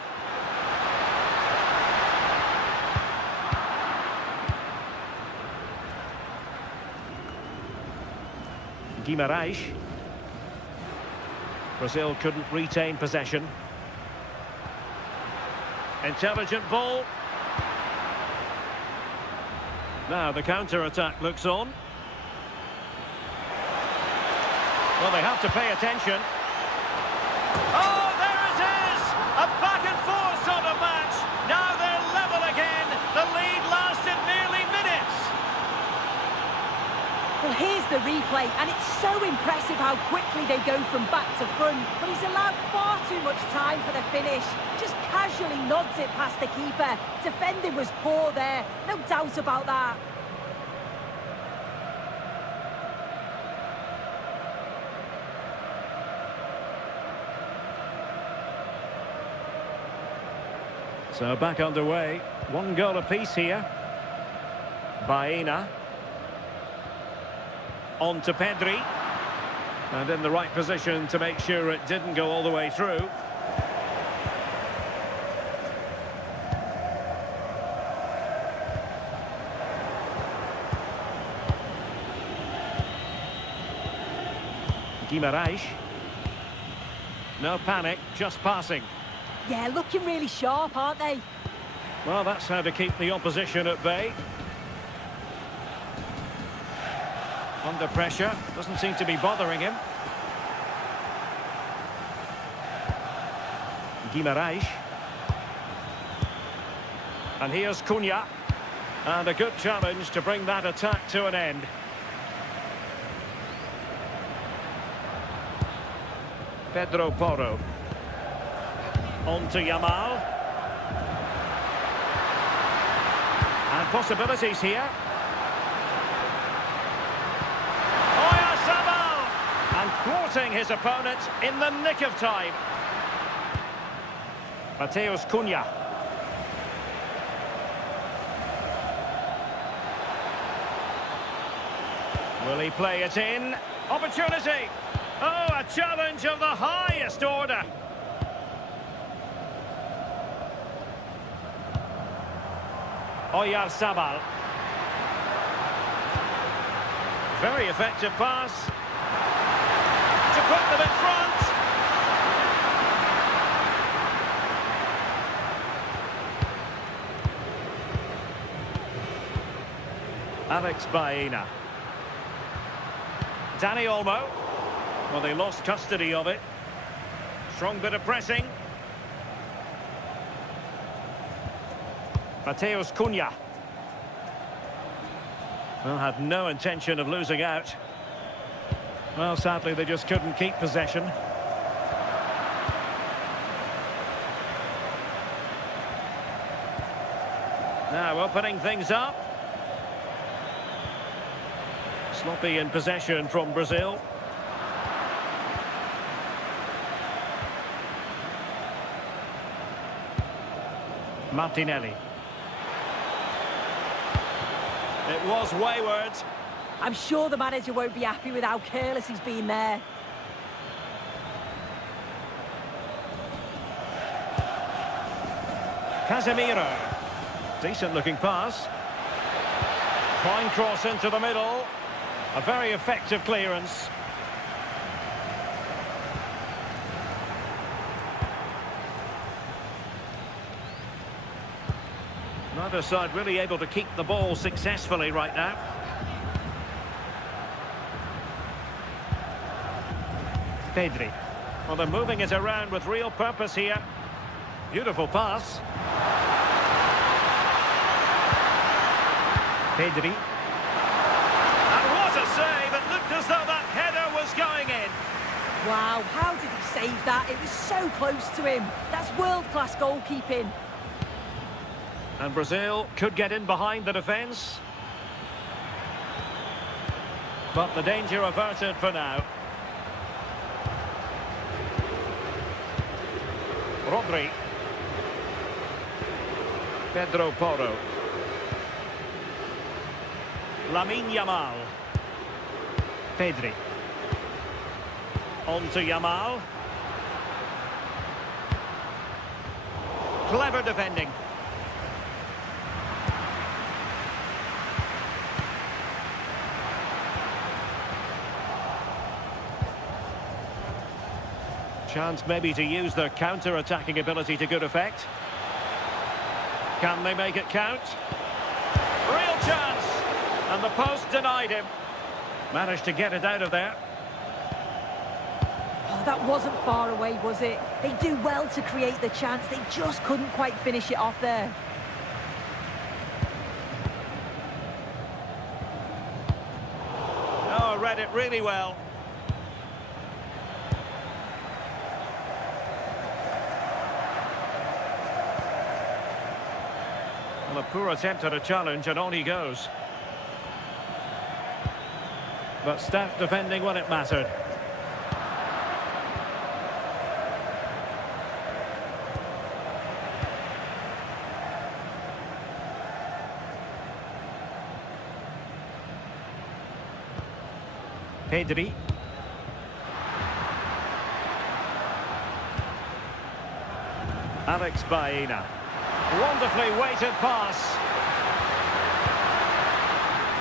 Guimarães. Brazil couldn't retain possession. Intelligent ball. Now the counter-attack looks on. Well, they have to pay attention. Oh, there it is! A back and forth sort of match. Now they're level again. The lead lasted nearly minutes. Well, here's the replay, and it's so impressive how quickly they go from back to front. But he's allowed far too much time for the finish. Just casually nods it past the keeper. Defending was poor there, no doubt about that. So back underway. 1 goal apiece here. Baena. On to Pedri. And in the right position to make sure it didn't go all the way through. Guimarães. No panic, just passing. Yeah, looking really sharp, aren't they? Well, that's how to keep the opposition at bay. Under pressure, doesn't seem to be bothering him. Guimarães. And here's Cunha. And a good challenge to bring that attack to an end. Pedro Porro. On to Yamal. And possibilities here. Oyarzabal! And thwarting his opponent in the nick of time. Matheus Cunha. Will he play it in? Opportunity! Oh, a challenge of the highest order. Oyarzabal. Very effective pass. To put them in front. Alex Baena. Dani Olmo. Well, they lost custody of it. Strong bit of pressing. Matheus Cunha. Well, had no intention of losing out. Well, sadly, they just couldn't keep possession. Now opening things up. Sloppy in possession from Brazil. Martinelli. It was wayward. I'm sure the manager won't be happy with how careless he's been there. Casemiro. Decent looking pass. Fine cross into the middle. A very effective clearance. Neither side really able to keep the ball successfully right now. Pedri. Well, they're moving it around with real purpose here. Beautiful pass. Pedri. And what a save! It looked as though that header was going in. Wow, how did he save that? It was so close to him. That's world-class goalkeeping. And Brazil could get in behind the defence. But the danger averted for now. Rodri. Pedro Porro. Lamine Yamal. Pedri. On to Yamal. Clever defending. Chance maybe to use their counter-attacking ability to good effect. Can they make it count? Real chance! And the post denied him. Managed to get it out of there. Oh, that wasn't far away, was it? They do well to create the chance. They just couldn't quite finish it off there. Oh, read it really well. Well, a poor attempt at a challenge, and on he goes. But stout defending when it mattered. Pedri. Alex Baena. Wonderfully weighted pass.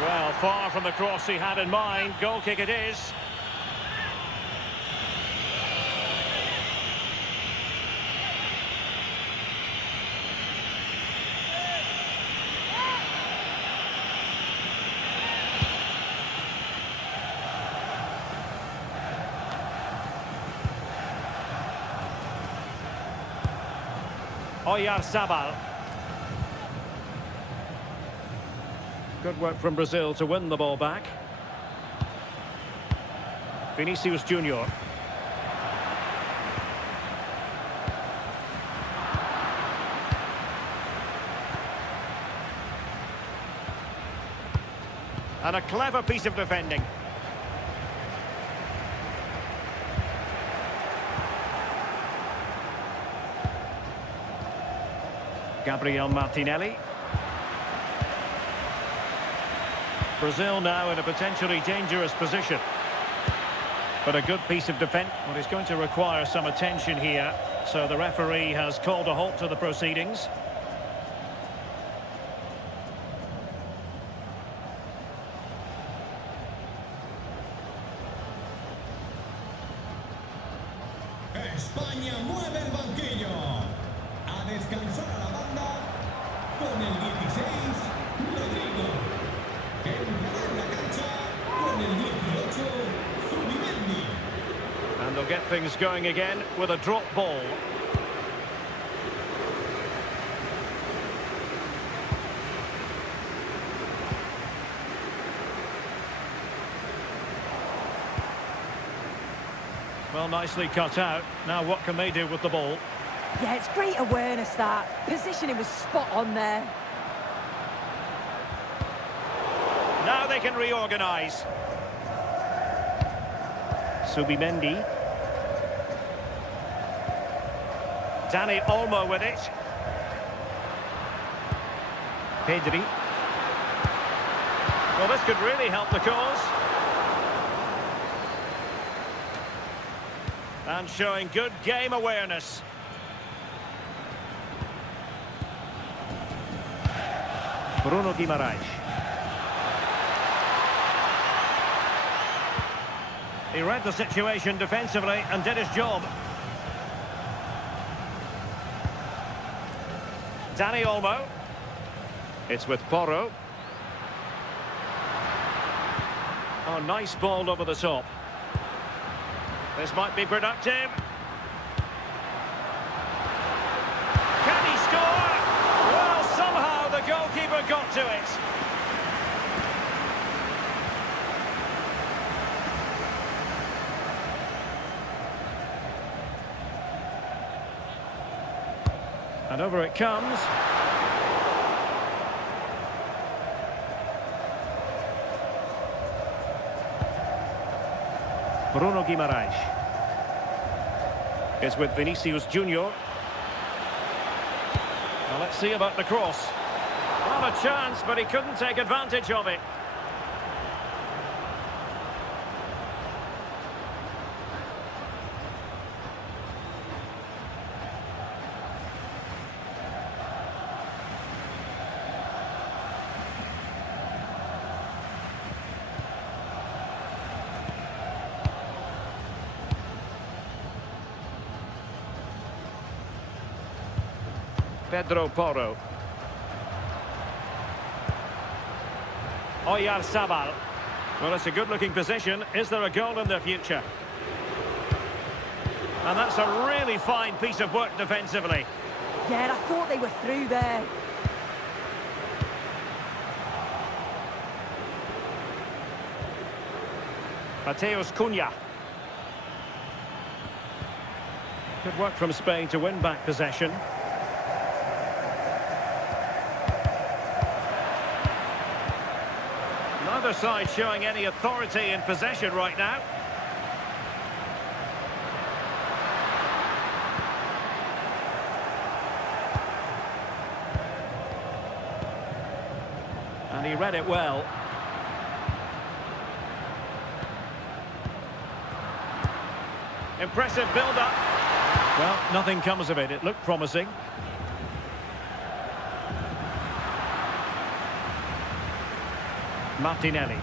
Well, far from the cross he had in mind. Goal kick it is. Oyarzabal. Good work from Brazil to win the ball back. Vinicius Junior. And a clever piece of defending. Gabriel Martinelli. Brazil now in a potentially dangerous position. But a good piece of defence. Well, it's going to require some attention here. So the referee has called a halt to the proceedings. España mueve el banquillo. A descansar a la banda con el 16, Rodrigo. Entrará en la cancha con el 18, Zubimendi. And they'll get things going again with a drop ball. Well, nicely cut out. Now what can they do with the ball? Yeah, it's great awareness, that. Positioning was spot on there. Now they can reorganise. Subimendi. Dani Olmo with it. Pedri. Well, this could really help the cause. And showing good game awareness. Bruno Guimaraes. He read the situation defensively and did his job. Dani Olmo. It's with Porro. Oh, nice ball over the top. This might be productive. Can he score? Well, somehow the goalkeeper got to it. And over it comes. Bruno Guimaraes is with Vinicius Junior. Well, let's see about the cross. Well, a chance, but he couldn't take advantage of it. Pedro Porro. Oyarzabal. Well, it's a good-looking position. Is there a goal in the future? And that's a really fine piece of work defensively. Yeah, I thought they were through there. Mateus Cunha. Good work from Spain to win back possession. Neither side showing any authority in possession right now. And he read it well. Impressive build-up. Well, nothing comes of it. It looked promising. Martinelli.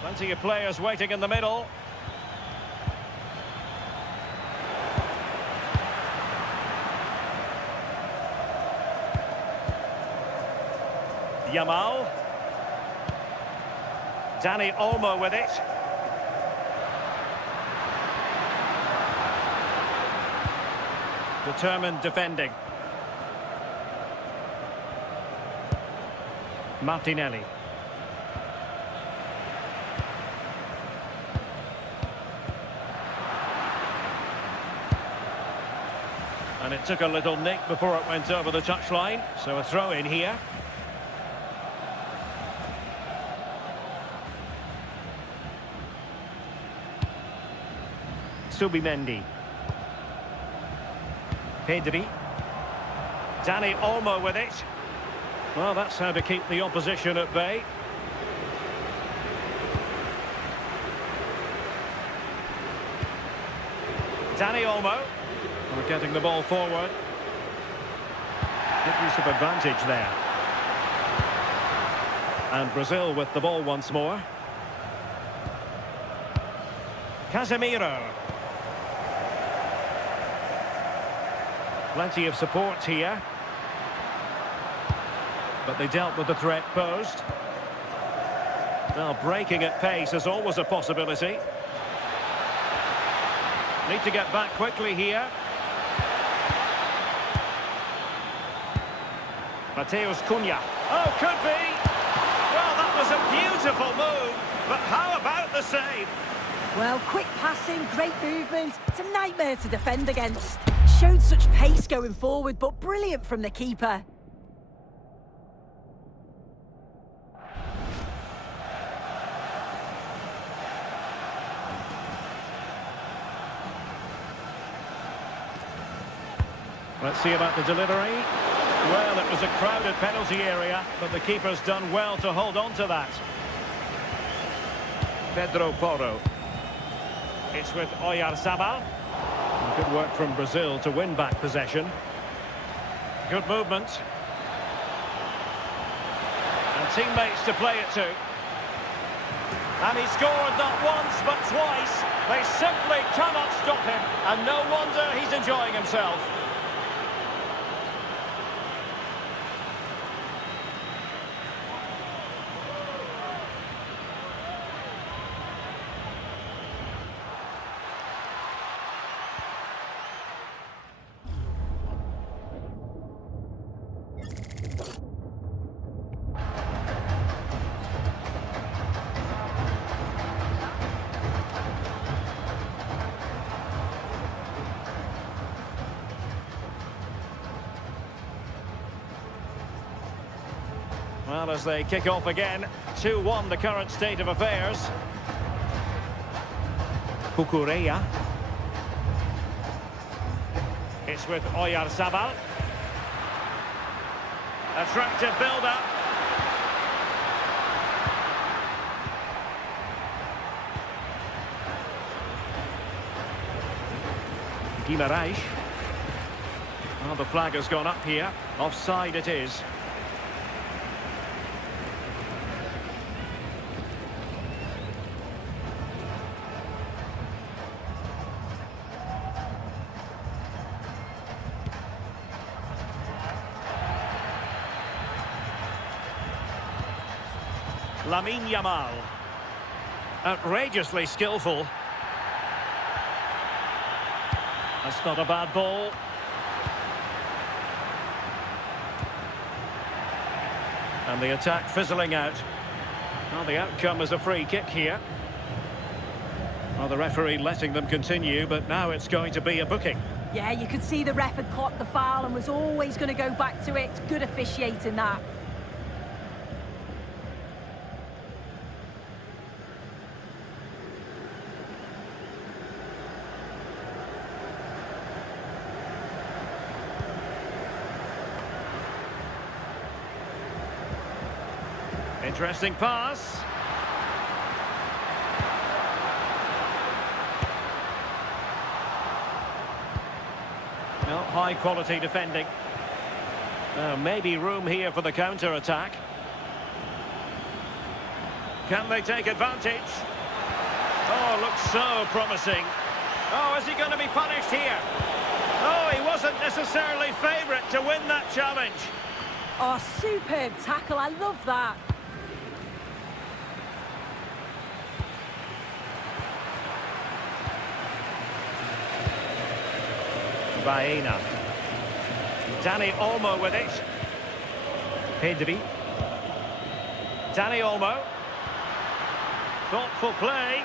Plenty of players waiting in the middle. Yamal. Dani Olmo with it. Determined defending. Martinelli. And it took a little nick before it went over the touchline, so a throw in here. Subimendi. Pedri. Dani Olmo with it. Well, that's how to keep the opposition at bay. Dani Olmo. We're getting the ball forward. Good use of advantage there. And Brazil with the ball once more. Casemiro. Plenty of support here. But they dealt with the threat posed. Well, breaking at pace is always a possibility. Need to get back quickly here. Mateus Cunha. Oh, could be. Well, that was a beautiful move, but how about the save? Well, quick passing, great movement. It's a nightmare to defend against. Showed such pace going forward, but brilliant from the keeper. Let's see about the delivery. Well, it was a crowded penalty area, but the keeper's done well to hold on to that. Pedro Porro. It's with Oyarzabal. Good work from Brazil to win back possession. Good movement. And teammates to play it to. And he scored not once but twice. They simply cannot stop him. And no wonder he's enjoying himself. Well, as they kick off again, 2-1 the current state of affairs. Cucurella. It's with Oyarzabal. Attractive build-up. Guimarães. Well, the flag has gone up here. Offside it is. Lamine Yamal. Outrageously skillful. That's not a bad ball. And the attack fizzling out. Well, the outcome is a free kick here. Well, the referee letting them continue, but now it's going to be a booking. Yeah, you could see the ref had caught the foul and was always going to go back to it. Good officiating that. Interesting pass. Well, high quality defending. Maybe room here for the counter-attack. Can they take advantage? Oh, looks so promising. Oh, is he going to be punished here? Oh, he wasn't necessarily favourite to win that challenge. Oh, superb tackle. I love that. Baena. Dani Olmo with it. Pedri. Dani Olmo. Thoughtful play.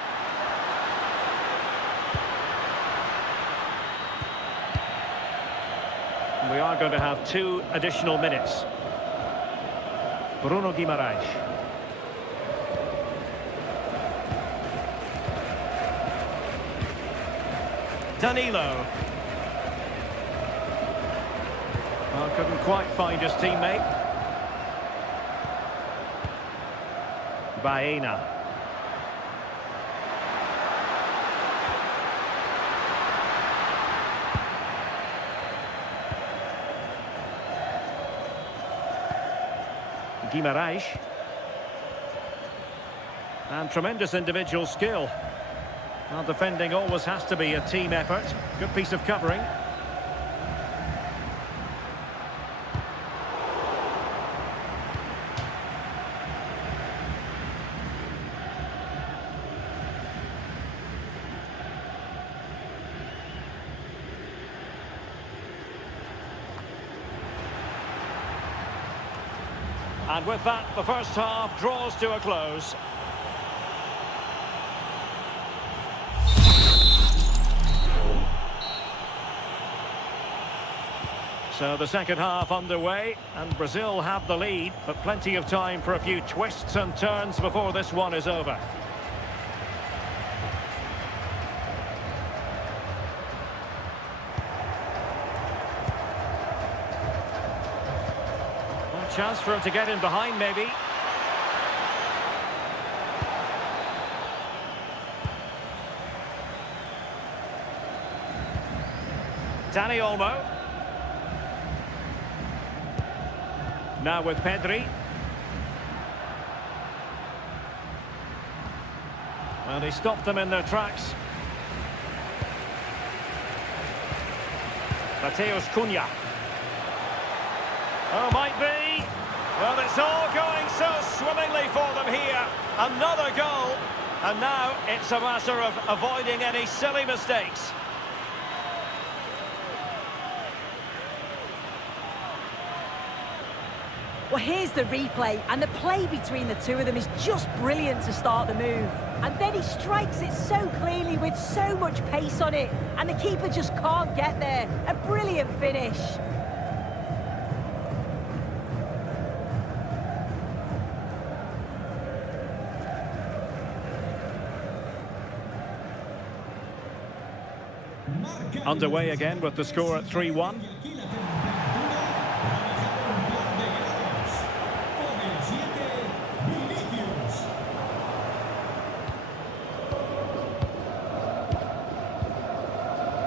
We are going to have 2 additional minutes. Bruno Guimarães. Danilo. Well, couldn't quite find his teammate. Baena. Guimarães. And tremendous individual skill. Well, defending always has to be a team effort. Good piece of covering. And with that, the first half draws to a close. So the second half underway, and Brazil have the lead, but plenty of time for a few twists and turns before this one is over. A chance for him to get in behind, maybe. Dani Olmo. Now with Pedri. Well, he stopped them in their tracks. Mateus Cunha. Oh, might be. Well, it's all going so swimmingly for them here. Another goal. And now it's a matter of avoiding any silly mistakes. Well, here's the replay, and the play between the two of them is just brilliant to start the move. And then he strikes it so cleanly with so much pace on it, and the keeper just can't get there. A brilliant finish. Underway again with the score at 3-1.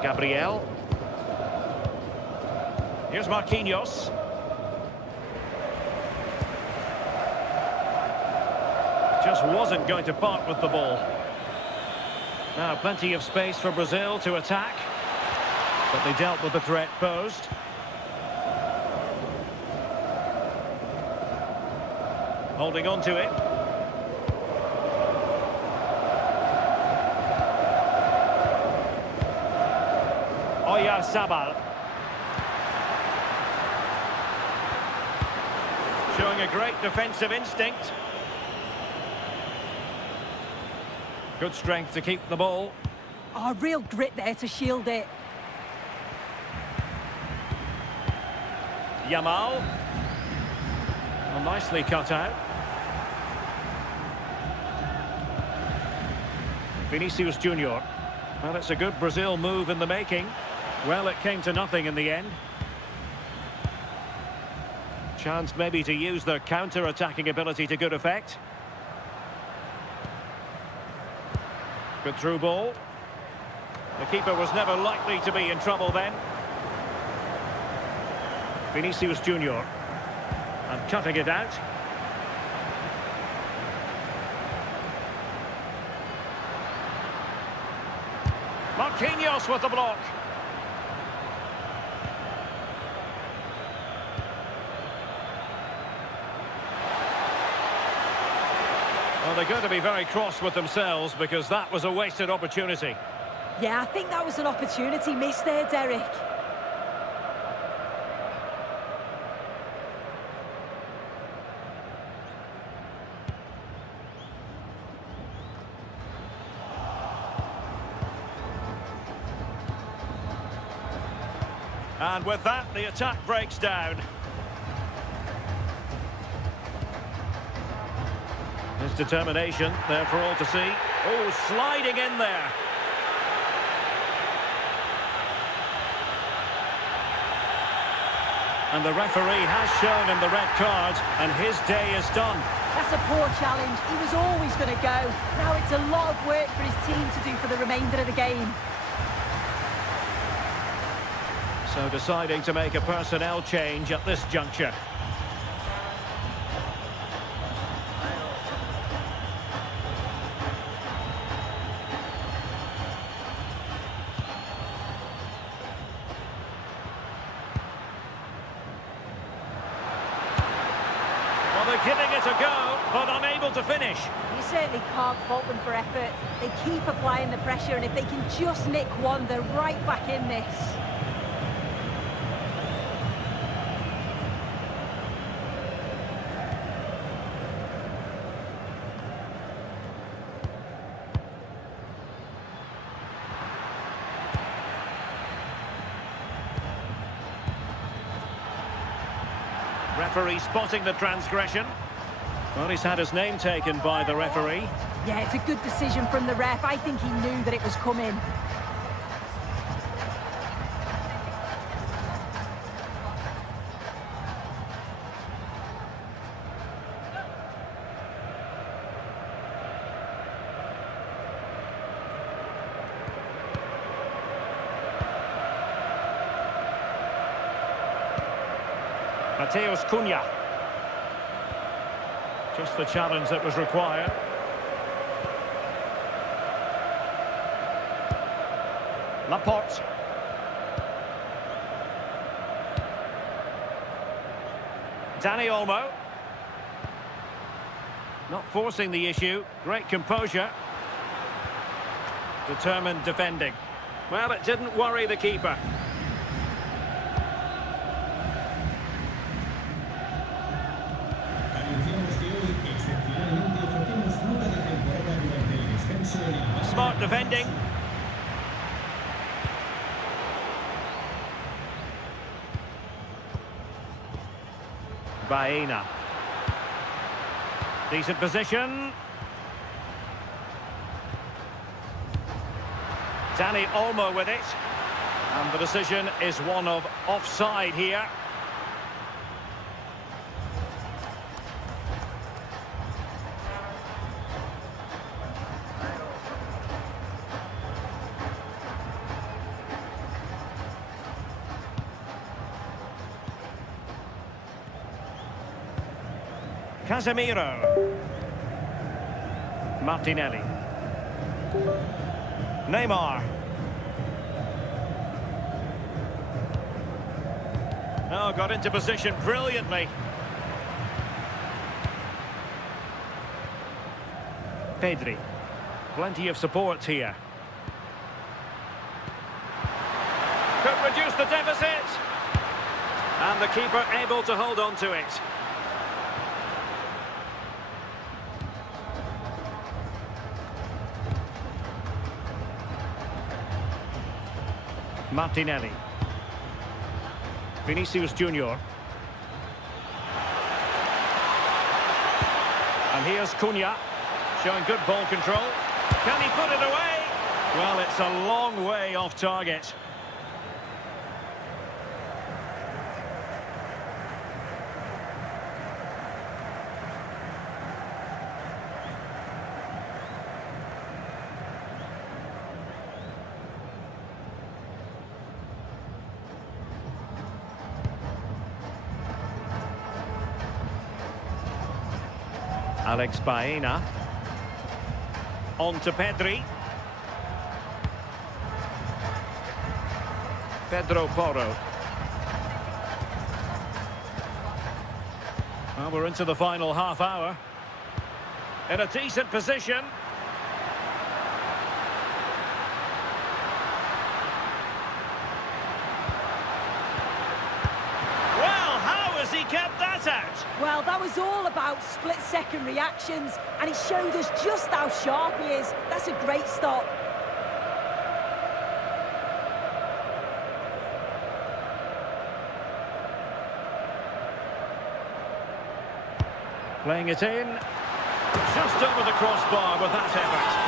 Gabriel. Here's Marquinhos. Just wasn't going to part with the ball. Now plenty of space for Brazil to attack, but they dealt with the threat posed. Holding on to it. Sabal. Showing a great defensive instinct. Good strength to keep the ball. Oh, real grit there to shield it. Yamal. Well, nicely cut out. Vinicius Junior. Well, it's a good Brazil move in the making. Well, it came to nothing in the end. Chance maybe to use their counter-attacking ability to good effect. Good through ball. The keeper was never likely to be in trouble then. Vinicius Junior. And cutting it out. Marquinhos with the block. Well, they're going to be very cross with themselves because that was a wasted opportunity. Yeah, I think that was an opportunity missed there, Derek. And with that, the attack breaks down. His determination there for all to see. Oh, sliding in there. And the referee has shown him the red card, and his day is done. That's a poor challenge. He was always going to go. Now it's a lot of work for his team to do for the remainder of the game. So deciding to make a personnel change at this juncture. Well, they're giving it a go, but unable to finish. You certainly can't fault them for effort. They keep applying the pressure, and if they can just nick one, they're right back in this. Referee spotting the transgression. Well, he's had his name taken by the referee. Yeah, it's a good decision from the ref. I think he knew that it was coming. Mateus Cunha. Just the challenge that was required. Laporte. Dani Olmo. Not forcing the issue. Great composure. Determined defending. Well, it didn't worry the keeper. Smart defending. Baena. Decent position. Dani Olmo with it. And the decision is one of offside here. Casemiro. Martinelli. Neymar. Oh, got into position brilliantly. Pedri. Plenty of support here. Could reduce the deficit. And the keeper able to hold on to it. Martinelli. Vinicius Junior. And here's Cunha, showing good ball control. Can he put it away? Well, it's a long way off target. Alex Baena. On to Pedri. Pedro Porro. Well, we're into the final half hour. In a decent position. Well, how has he kept that out? Well, that was all about split-second reactions, and it showed us just how sharp he is. That's a great stop. Playing it in. Just over the crossbar with that effort.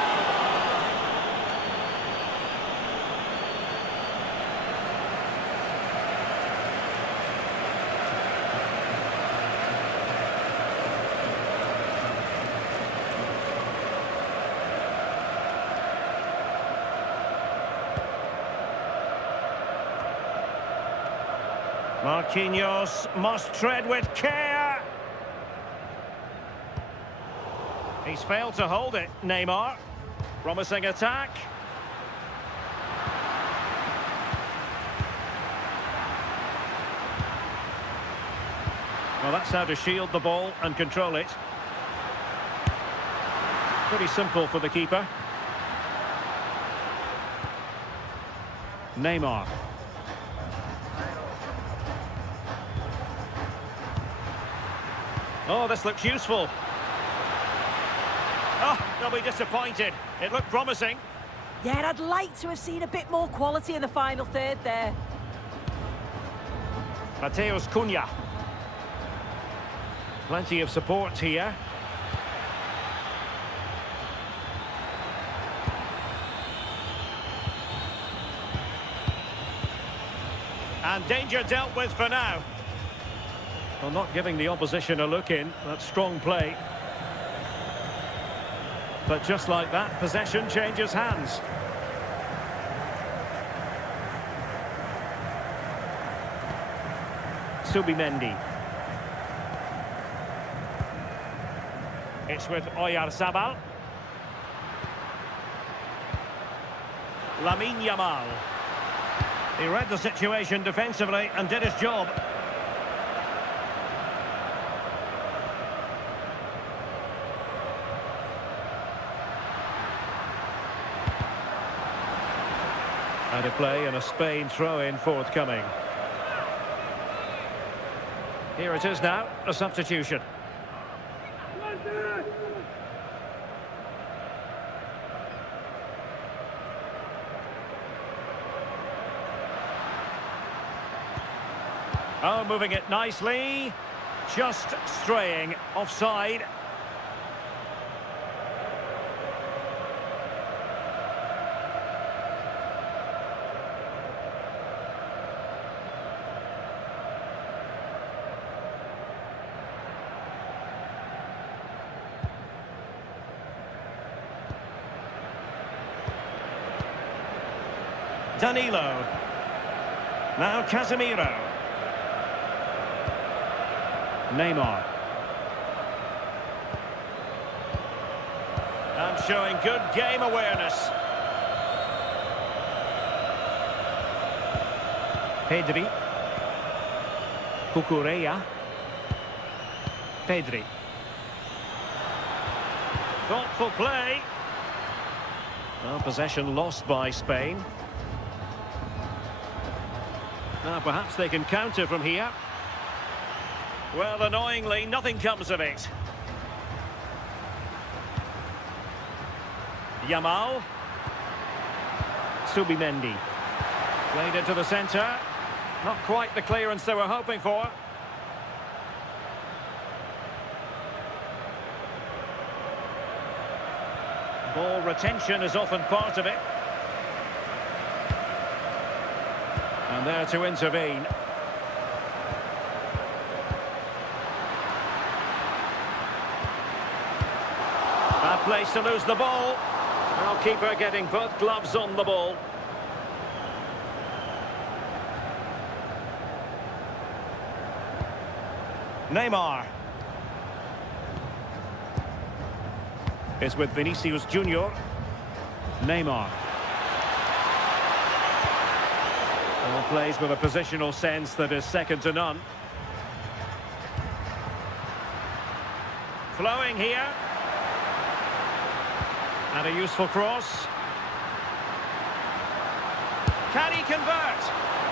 Marquinhos must tread with care. He's failed to hold it, Neymar. Promising attack. Well, that's how to shield the ball and control it. Pretty simple for the keeper. Neymar. Oh, this looks useful. Oh, they'll be disappointed. It looked promising. Yeah, I'd like to have seen a bit more quality in the final third there. Mateus Cunha. Plenty of support here. And danger dealt with for now. Well, not giving the opposition a look in. That's strong play. But just like that, possession changes hands. Subimendi. It's with Oyarzabal. Lamine Yamal. He read the situation defensively and did his job. Out of play and a Spain throw-in forthcoming. Here it is now, a substitution. Oh, moving it nicely. Just straying offside. Danilo. Now Casemiro. Neymar. And showing good game awareness. Pedri. Cucurella. Pedri. Thoughtful play. Well, possession lost by Spain. Now perhaps they can counter from here. Well, annoyingly, nothing comes of it. Yamal. Subimendi. Played into the centre. Not quite the clearance they were hoping for. Ball retention is often part of it. And there to intervene. Bad place to lose the ball. Now keeper getting both gloves on the ball. Neymar. It's with Vinicius Junior. Neymar. Well, plays with a positional sense that is second to none. Flowing here. And a useful cross. Can he convert?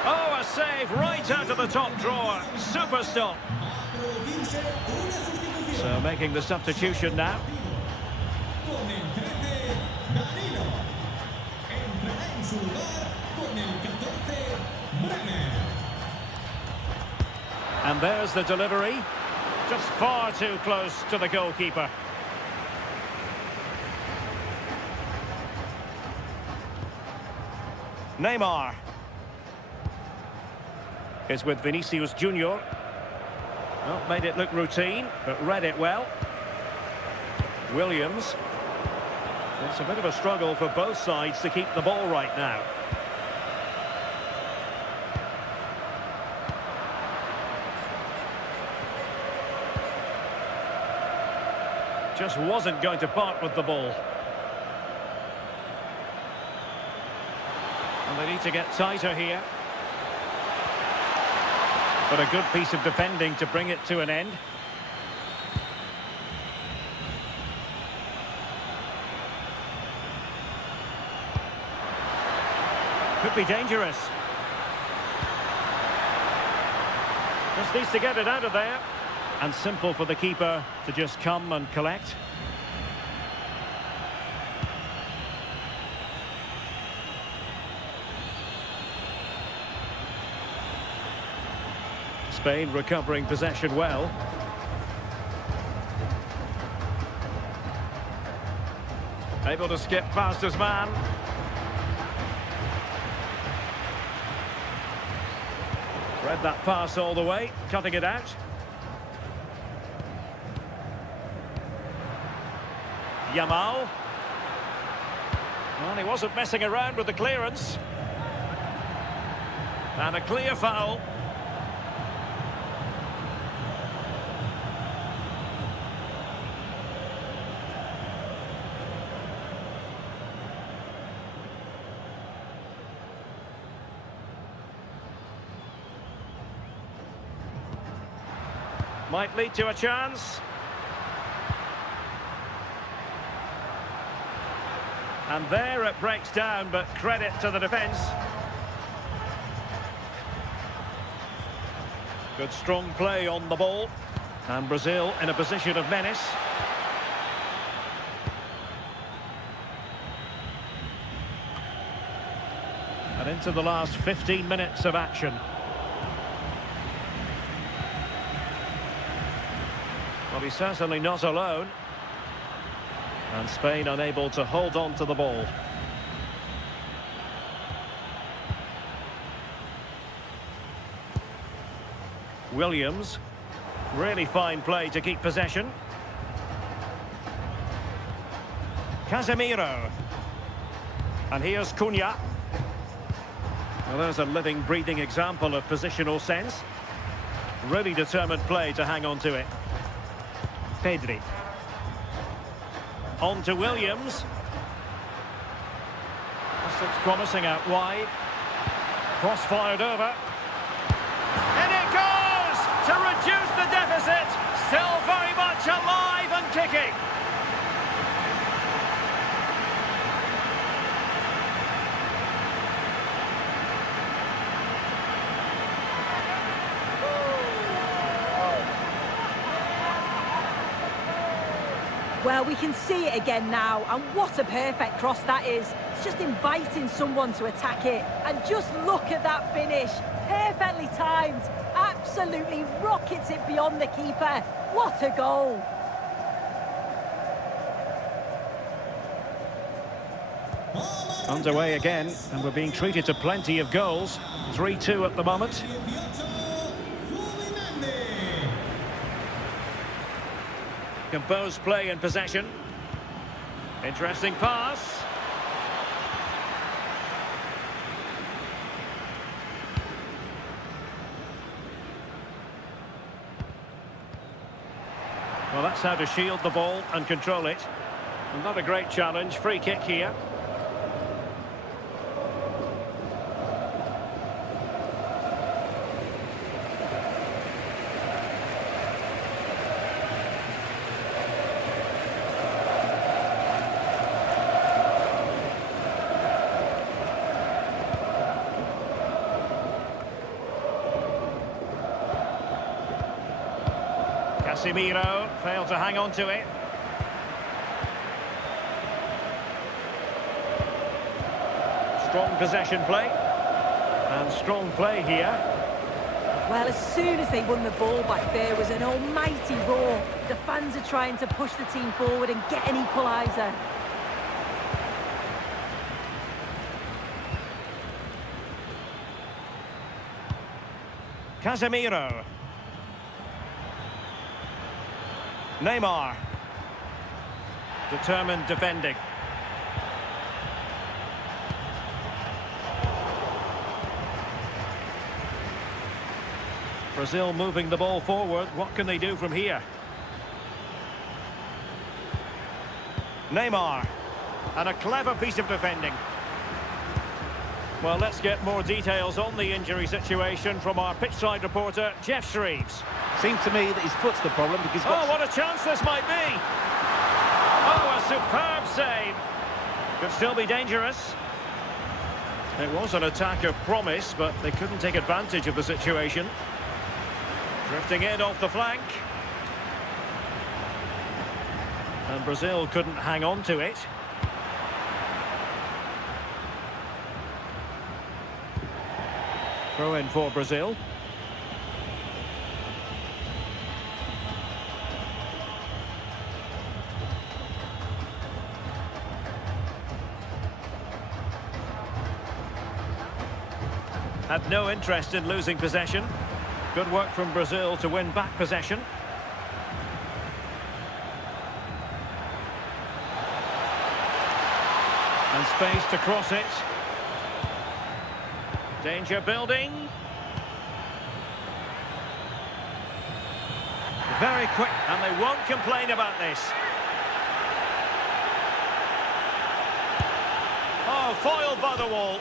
Oh, a save right out of the top drawer. Super stop. So making the substitution now. And there's the delivery. Just far too close to the goalkeeper. Neymar. Is with Vinicius Junior. Well, made it look routine, but read it well. Williams. It's a bit of a struggle for both sides to keep the ball right now. Just wasn't going to part with the ball. And they need to get tighter here. But a good piece of defending to bring it to an end. Could be dangerous. Just needs to get it out of there. And simple for the keeper to just come and collect. Spain recovering possession well. Able to skip past his man. Read that pass all the way, cutting it out. Yamal. Well, he wasn't messing around with the clearance. And a clear foul. Might lead to a chance. And there it breaks down, but credit to the defence. Good strong play on the ball. And Brazil in a position of menace. And into the last 15 minutes of action. Well, he's certainly not alone. And Spain unable to hold on to the ball. Williams. Really fine play to keep possession. Casemiro. And here's Cunha. Well, there's a living, breathing example of positional sense. Really determined play to hang on to it. Pedri. On to Williams. This looks promising out wide. Cross fired over. And it goes to reduce the deficit. Still very much alive and kicking. Well, we can see it again now, and what a perfect cross that is. It's just inviting someone to attack it. And just look at that finish. Perfectly timed. Absolutely rockets it beyond the keeper. What a goal. Underway again, and we're being treated to plenty of goals. 3-2 at the moment. Composed play in possession. Interesting pass. Well, that's how to shield the ball and control it. Not a great challenge. Free kick here. Casemiro failed to hang on to it. Strong possession play. And strong play here. Well, as soon as they won the ball back, there was an almighty roar. The fans are trying to push the team forward and get an equaliser. Casemiro. Neymar. Determined defending. Brazil moving the ball forward. What can they do from here? Neymar. And a clever piece of defending. Well, let's get more details on the injury situation from our pitchside reporter, Jeff Shreves. Seems to me that his foot's the problem because... Oh, what a chance this might be! Oh, a superb save. Could still be dangerous. It was an attack of promise, but they couldn't take advantage of the situation. Drifting in off the flank. And Brazil couldn't hang on to it. Throw in for Brazil. Had no interest in losing possession. Good work from Brazil to win back possession. And space to cross it. Danger building. Very quick, and they won't complain about this. Oh, foiled by the wall.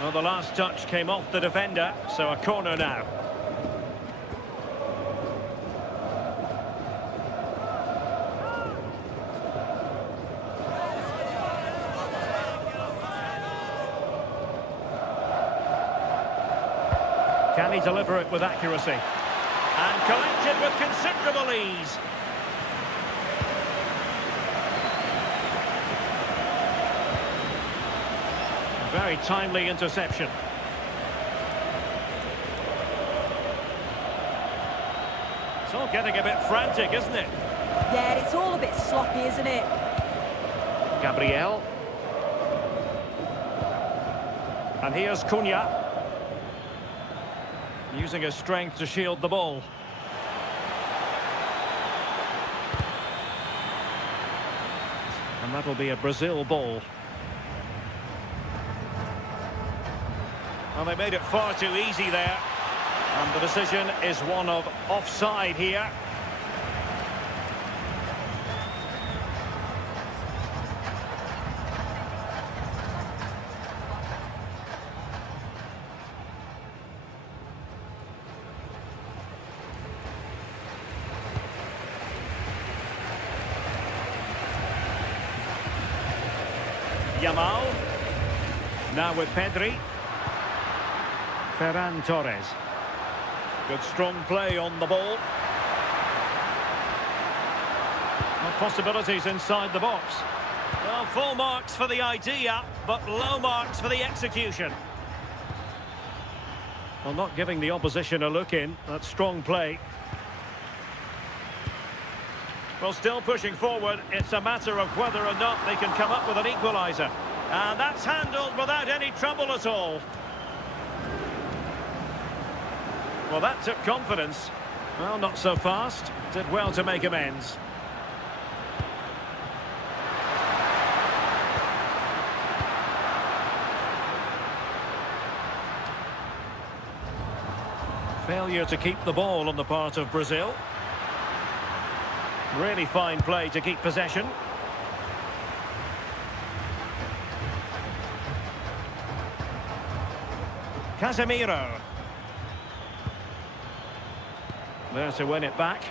Well, the last touch came off the defender, so a corner now. Can he deliver it with accuracy? And collected with considerable ease. Very timely interception. It's all getting a bit frantic, isn't it? Yeah, it's all a bit sloppy, isn't it? Gabriel. And here's Cunha. Using his strength to shield the ball. And that'll be a Brazil ball. Well, they made it far too easy there. And the decision is one of offside here. Yamal. Now with Pedri. Ferran Torres. Good strong play on the ball. Well, possibilities inside the box. Well, full marks for the idea, but low marks for the execution. Well, not giving the opposition a look in. That's strong play. Well, still pushing forward. It's a matter of whether or not they can come up with an equaliser. And that's handled without any trouble at all. Well, that took confidence. Well, not so fast. Did well to make amends. Failure to keep the ball on the part of Brazil. Really fine play to keep possession. Casemiro. There to win it back.